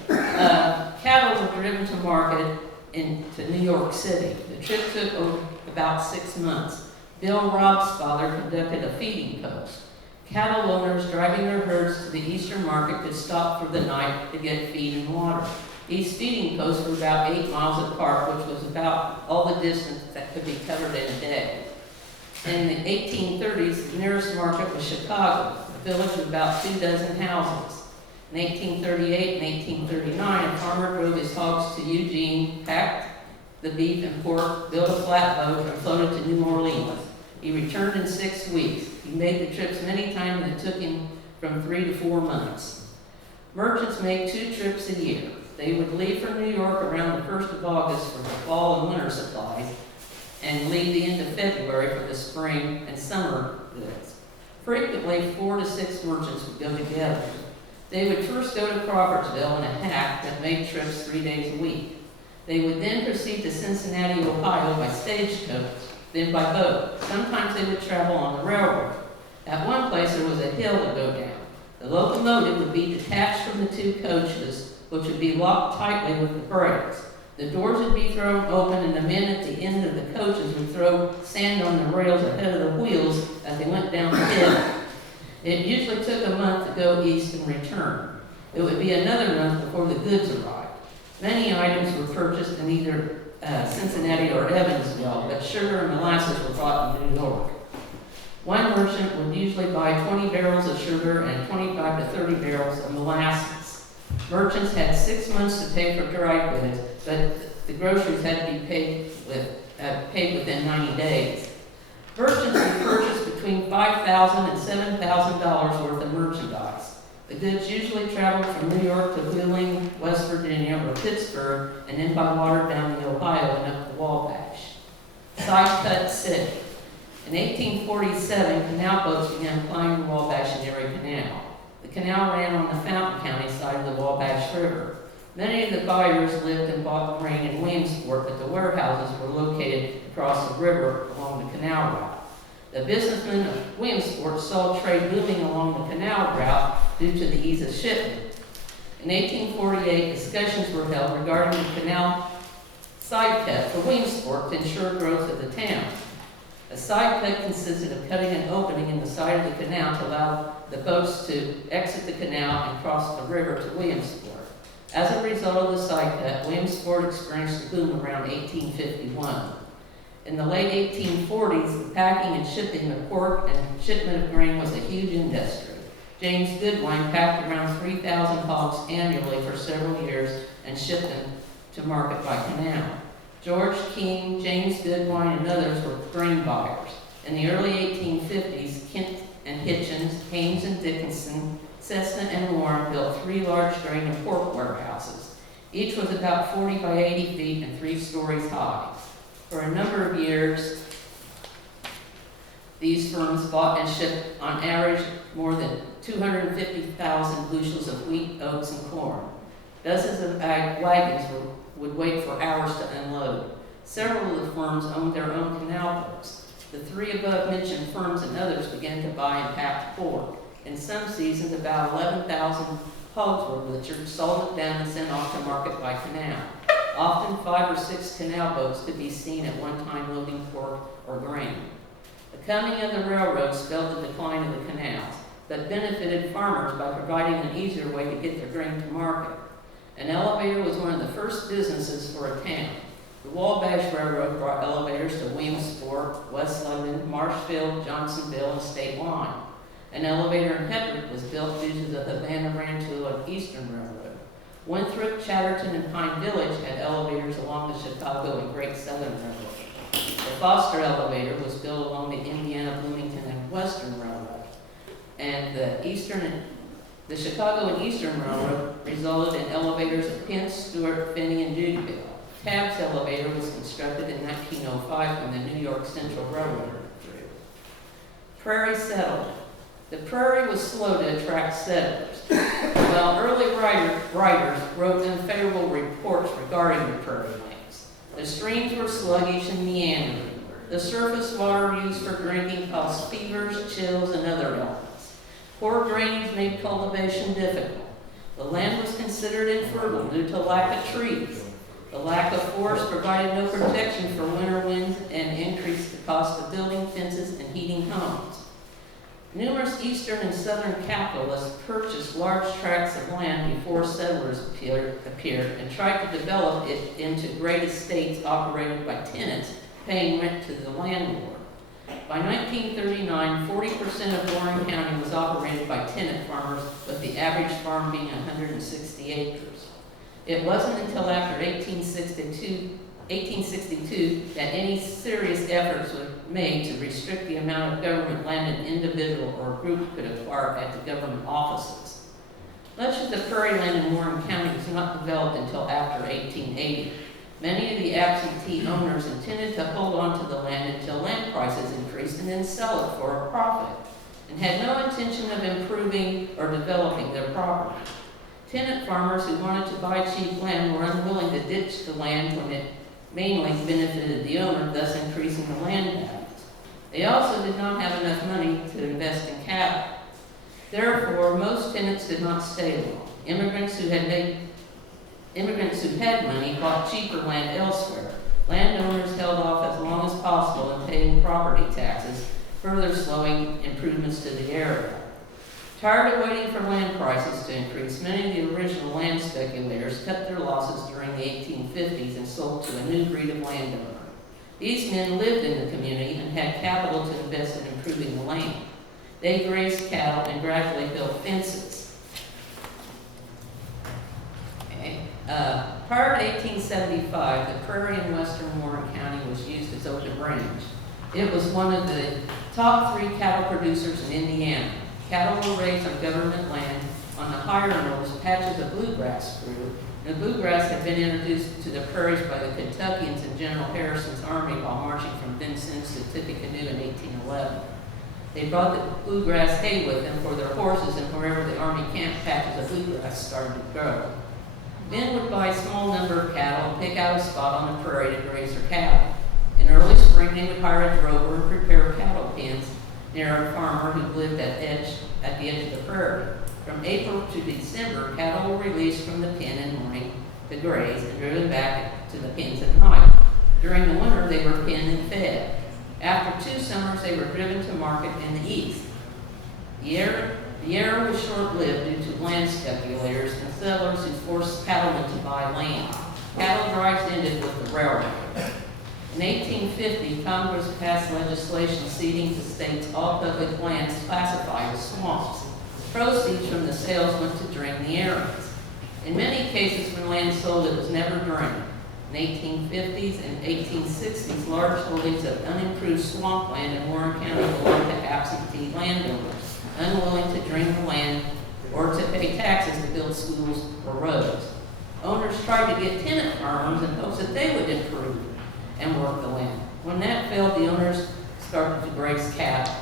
Cattle were driven to market into New York City. The trip took about 6 months. Bill Robb's father conducted a feeding post. Cattle owners driving their herds to the eastern market could stop for the night to get feed and water. These feeding posts were about 8 miles apart, which was about all the distance that could be covered in a day. In the 1830s, the nearest market was Chicago, a village of about 24 houses. In 1838 and 1839, a farmer drove his hogs to Eugene, packed the beef and pork, built a flatboat, and floated to New Orleans. He returned in 6 weeks. He made the trips many times, and it took him from 3 to 4 months. Merchants made 2 trips a year. They would leave from New York around the 1st of August for the fall and winter supplies, and leave the end of February for the spring and summer goods. Frequently, 4 to 6 merchants would go together. They would first go to Crawfordsville in a hack that made trips 3 days a week. They would then proceed to Cincinnati, Ohio by stagecoach, then by boat. Sometimes they would travel on the railroad. At one place there was a hill to go down. The locomotive would be detached from the two coaches, which would be locked tightly with the brakes. The doors would be thrown open, and the men at the end of the coaches would throw sand on the rails ahead of the wheels as they went down the hill. It usually took a month to go east and return. It would be another month before the goods arrived. Many items were purchased in either Cincinnati or Evansville, but sugar and molasses were bought in New York. One merchant would usually buy 20 barrels of sugar and 25 to 30 barrels of molasses. Merchants had 6 months to pay for dry goods, but the groceries had to be paid within 90 days. Merchants would purchase between $5,000 and $7,000 worth of merchandise. The goods usually traveled from New York to Wheeling, West Virginia, or Pittsburgh, and then by water down the Ohio and up the Wabash. Side Cut City. In 1847, canal boats began plying the Wabash and Erie Canal. The canal ran on the Fountain County side of the Wabash River. Many of the buyers lived and bought grain in Williamsport, but the warehouses were located across the river along the canal route. The businessmen of Williamsport saw trade moving along the canal route due to the ease of shipment. In 1848, discussions were held regarding the canal side cut for Williamsport to ensure growth of the town. A side cut consisted of cutting an opening in the side of the canal to allow the boats to exit the canal and cross the river to Williamsport. As a result of the side cut, Williamsport experienced a boom around 1851. In the late 1840s, the packing and shipping of pork and shipment of grain was a huge industry. James Goodwine packed around 3,000 hogs annually for several years and shipped them to market by canal. George King, James Goodwine, and others were grain buyers. In the early 1850s, Kent and Hitchens, Haynes and Dickinson, Cessna and Warren built 3 large grain and pork warehouses. Each was about 40 by 80 feet and 3 stories high. For a number of years, these firms bought and shipped on average more than 250,000 bushels of wheat, oats, and corn. Dozens of wagons would wait for hours to unload. Several of the firms owned their own canal boats. The 3 above-mentioned firms and others began to buy and pack pork. In some seasons, about 11,000 hogs were butchered, salted down, and sent off to market by canal. Often 5 or 6 canal boats could be seen at one time loading pork or grain. The coming of the railroad spelled the decline of the canals, but benefited farmers by providing an easier way to get their grain to market. An elevator was one of the first businesses for a town. The Wabash Railroad brought elevators to Williamsport, West London, Marshfield, Johnsonville, and State Line. An elevator in Hedrick was built due to the Havana Rancho and Eastern Railroad. Winthrop, Chatterton, and Pine Village had elevators along the Chicago and Great Southern Railroad. The Foster elevator was built along the Indiana, Bloomington, and Western Railroad. And the Chicago and Eastern Railroad resulted in elevators at Penn, Stewart, Finney, and Dudeville. Tabb's elevator was constructed in 1905 when the New York Central Railroad went through. Prairie settlement. The prairie was slow to attract settlers. While early writers wrote unfavorable reports regarding the prairie lands, the streams were sluggish and meandering. The surface water used for drinking caused fevers, chills, and other ailments. Poor drainage made cultivation difficult. The land was considered infertile due to lack of trees. The lack of forest provided no protection for winter winds and increased the cost of building fences and heating homes. Numerous eastern and southern capitalists purchased large tracts of land before settlers appeared and tried to develop it into great estates operated by tenants paying rent to the landlord. By 1939, 40% of Warren County was operated by tenant farmers, with the average farm being 160 acres. It wasn't until after 1862 that any serious efforts were made to restrict the amount of government land an individual or group could acquire at the government offices. Much of the prairie land in Warren County was not developed until after 1880. Many of the absentee owners intended to hold on to the land until land prices increased and then sell it for a profit, and had no intention of improving or developing their property. Tenant farmers who wanted to buy cheap land were unwilling to ditch the land when it mainly benefited the owner, thus increasing the land values. They also did not have enough money to invest in cattle. Therefore, most tenants did not stay long. Immigrants who had money bought cheaper land elsewhere. Landowners held off as long as possible in paying property taxes, further slowing improvements to the area. Tired of waiting for land prices to increase, many of the original land speculators cut their losses during the 1850s and sold to a new breed of landowner. These men lived in the community and had capital to invest in improving the land. They grazed cattle and gradually built fences. Okay. Prior to 1875, the prairie in western Warren County was used as open range. It was one of the top 3 cattle producers in Indiana. Cattle were raised on government land on the higher knolls. Patches of bluegrass grew. The bluegrass had been introduced to the prairies by the Kentuckians in General Harrison's army while marching from Vincennes to Tippecanoe in 1811. They brought the bluegrass hay with them for their horses, and wherever the army camped, patches of bluegrass started to grow. Men would buy a small number of cattle and pick out a spot on the prairie to graze their cattle. In early spring, they would hire a drover and prepare cattle pens near a farmer who lived at the edge of the prairie. From April to December, cattle were released from the pen in the morning to graze and driven back to the pens at night. During the winter, they were penned and fed. After 2 summers, they were driven to market in the east. The era was short-lived due to land speculators and settlers who forced cattlemen to buy land. Cattle drives ended with the railroad. In 1850, Congress passed legislation ceding to states all public lands classified as swamps. Proceeds from the sales went to drain the areas. In many cases, when land sold, it was never drained. In 1850s and 1860s, large holdings of unimproved swampland in Warren County belonged to absentee landowners, unwilling to drain the land or to pay taxes to build schools or roads. Owners tried to get tenant farmers in hopes that they would improve and work the land. When that failed, the owners started to graze cattle.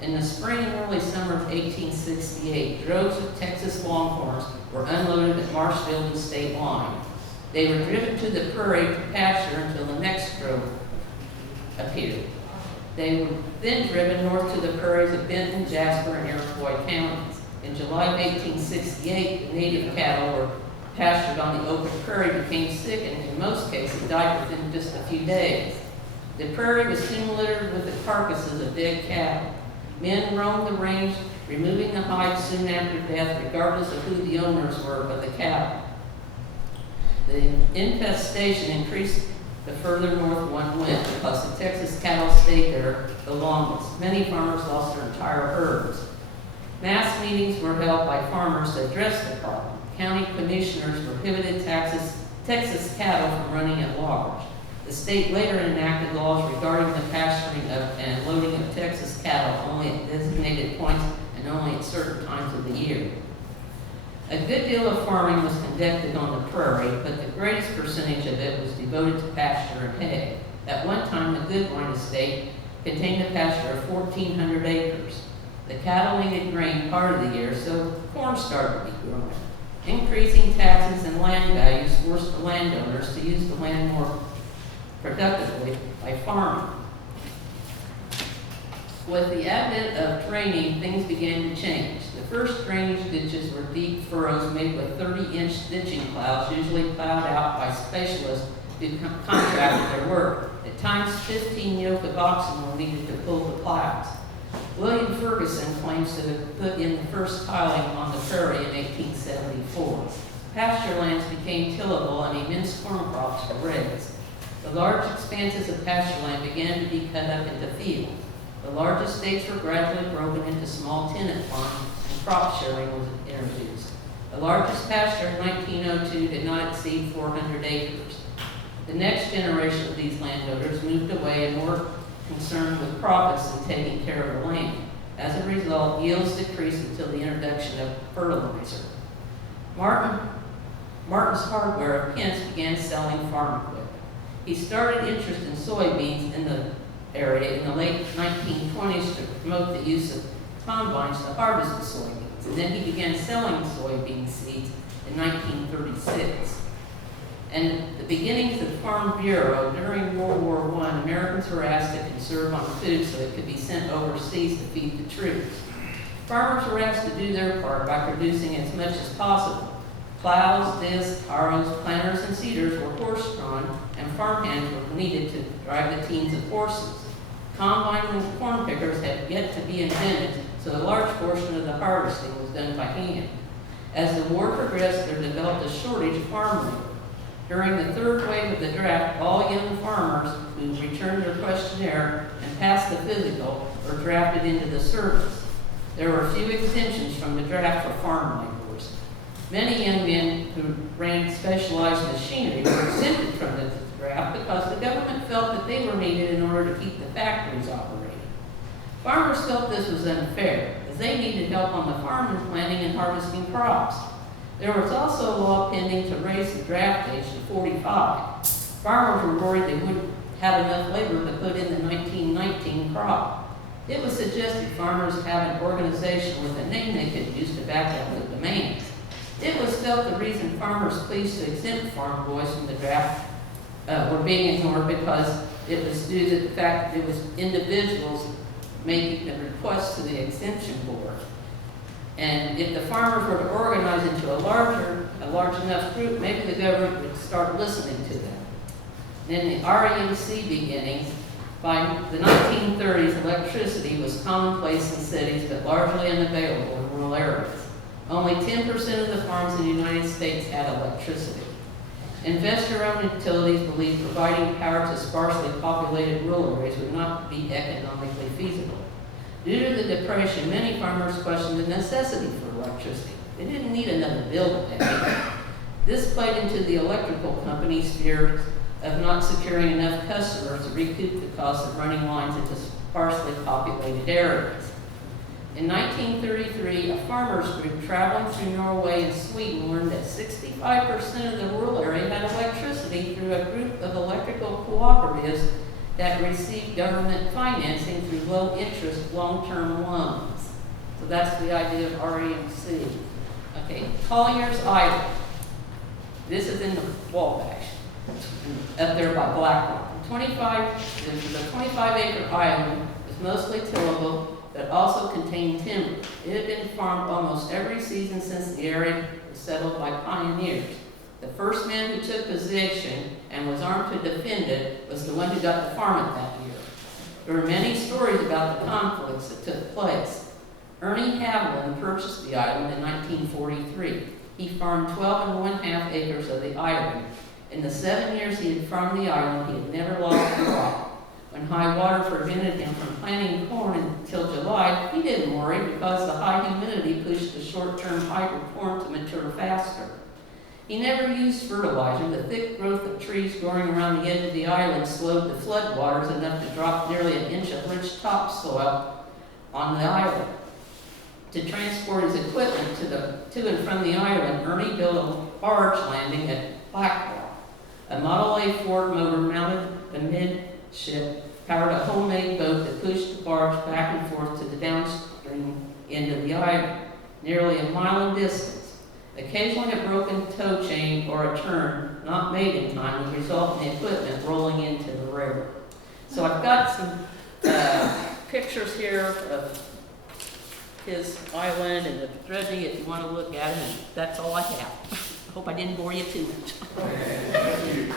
In the spring and early summer of 1868, droves of Texas longhorns were unloaded at Marshfield and State Line. They were driven to the prairie to pasture until the next drove appeared. They were then driven north to the prairies of Benton, Jasper, and Iroquois counties. In July of 1868, the native cattle were pastured on the open prairie became sick and in most cases died within just a few days. The prairie was soon littered with the carcasses of dead cattle. Men roamed the range, removing the hides soon after death, regardless of who the owners were of the cattle. The infestation increased the further north one went because the Texas cattle stayed there the longest. Many farmers lost their entire herds. Mass meetings were held by farmers to address the problem. County commissioners prohibited Texas cattle from running at large. The state later enacted laws regarding the pasturing of and loading of Texas cattle only at designated points and only at certain times of the year. A good deal of farming was conducted on the prairie, but the greatest percentage of it was devoted to pasture and hay. At one time, the Goodwine estate contained a pasture of 1,400 acres. The cattle needed grain part of the year, so corn started to be grown. Increasing taxes and land values forced the landowners to use the land more productively by farming. With the advent of draining, things began to change. The first drainage ditches were deep furrows made with 30-inch ditching plows, usually plowed out by specialists who contracted their work. At times, 15 yoke of oxen were needed to pull the plows. William Ferguson claims to have put in the first tiling on the prairie in 1874. Pasture lands became tillable and immense corn crops were raised. The large expanses of pasture land began to be cut up into fields. The large estates were gradually broken into small tenant farms and crop sharing was introduced. The largest pasture in 1902 did not exceed 400 acres. The next generation of these landowners moved away and were concerned with profits and taking care of the land. As a result, yields decreased until the introduction of fertilizer. Martin's Hardware of Kent began selling farm equipment. He started interest in soybeans in the area in the late 1920s to promote the use of combines to harvest the soybeans. And then he began selling soybean seeds in 1936. And the beginnings of the Farm Bureau, during World War I, Americans were asked to conserve on food so it could be sent overseas to feed the troops. Farmers were asked to do their part by producing as much as possible. Plows, discs, harrows, planters, and seeders were horse-drawn, and farm hands were needed to drive the teams of horses. Combines and corn pickers had yet to be invented, so a large portion of the harvesting was done by hand. As the war progressed, there developed a shortage of farm labor. During the third wave of the draft, all young farmers who returned their questionnaire and passed the physical were drafted into the service. There were few exemptions from the draft for farm laborers. Many young men who ran specialized machinery were exempted from the draft because the government felt that they were needed in order to keep the factories operating. Farmers felt this was unfair, as they needed help on the farm in planting and harvesting crops. There was also a law pending to raise the draft age to 45. Farmers were worried they wouldn't have enough labor to put in the 1919 crop. It was suggested farmers have an organization with a name they could use to back up the demands. It was felt the reason farmers pleased to exempt farm boys from the draft were being ignored because it was due to the fact that it was individuals making the request to the exemption board. And if the farmers were to organize into a large enough group, maybe the government would start listening to them. Then the REMC beginnings, by the 1930s, electricity was commonplace in cities but largely unavailable in rural areas. Only 10% of the farms in the United States had electricity. Investor-owned utilities believed providing power to sparsely populated rural areas would not be economically feasible. Due to the Depression, many farmers questioned the necessity for electricity. They didn't need another bill to pay. This played into the electrical company's fears of not securing enough customers to recoup the cost of running lines into sparsely populated areas. In 1933, a farmers group traveling through Norway and Sweden learned that 65% of the rural area had electricity through a group of electrical cooperatives that received government financing through low-interest, long-term loans. So that's the idea of REMC. Okay, Collier's Island. This is in the Wabash, up there by Blackrock. This is a 25-acre island. It's mostly tillable, but also contained timber. It had been farmed almost every season since the area was settled by pioneers. The first man who took possession and was armed to defend it was the one who got the farm it that year. There are many stories about the conflicts that took place. Ernie Haviland purchased the island in 1943. He farmed 12 1/2 acres of the island. In the 7 years he had farmed the island, he had never lost a crop. When high water prevented him from planting corn until July, he didn't worry because the high humidity pushed the short-term hybrid corn to mature faster. He never used fertilizer. The thick growth of trees growing around the edge of the island slowed the flood waters enough to drop nearly an inch of rich topsoil on the island. To transport his equipment to and from the island, Ernie built a barge landing at Blackrock. A Model A Ford motor mounted amidship powered a homemade boat that pushed the barge back and forth to the downstream end of the island, nearly a mile in distance. Occasionally a broken tow chain or a turn not made in time would result in the equipment rolling into the river. So I've got some pictures here of his island and the dredging if you want to look at it, and that's all I have. I hope I didn't bore you too much. Thank you.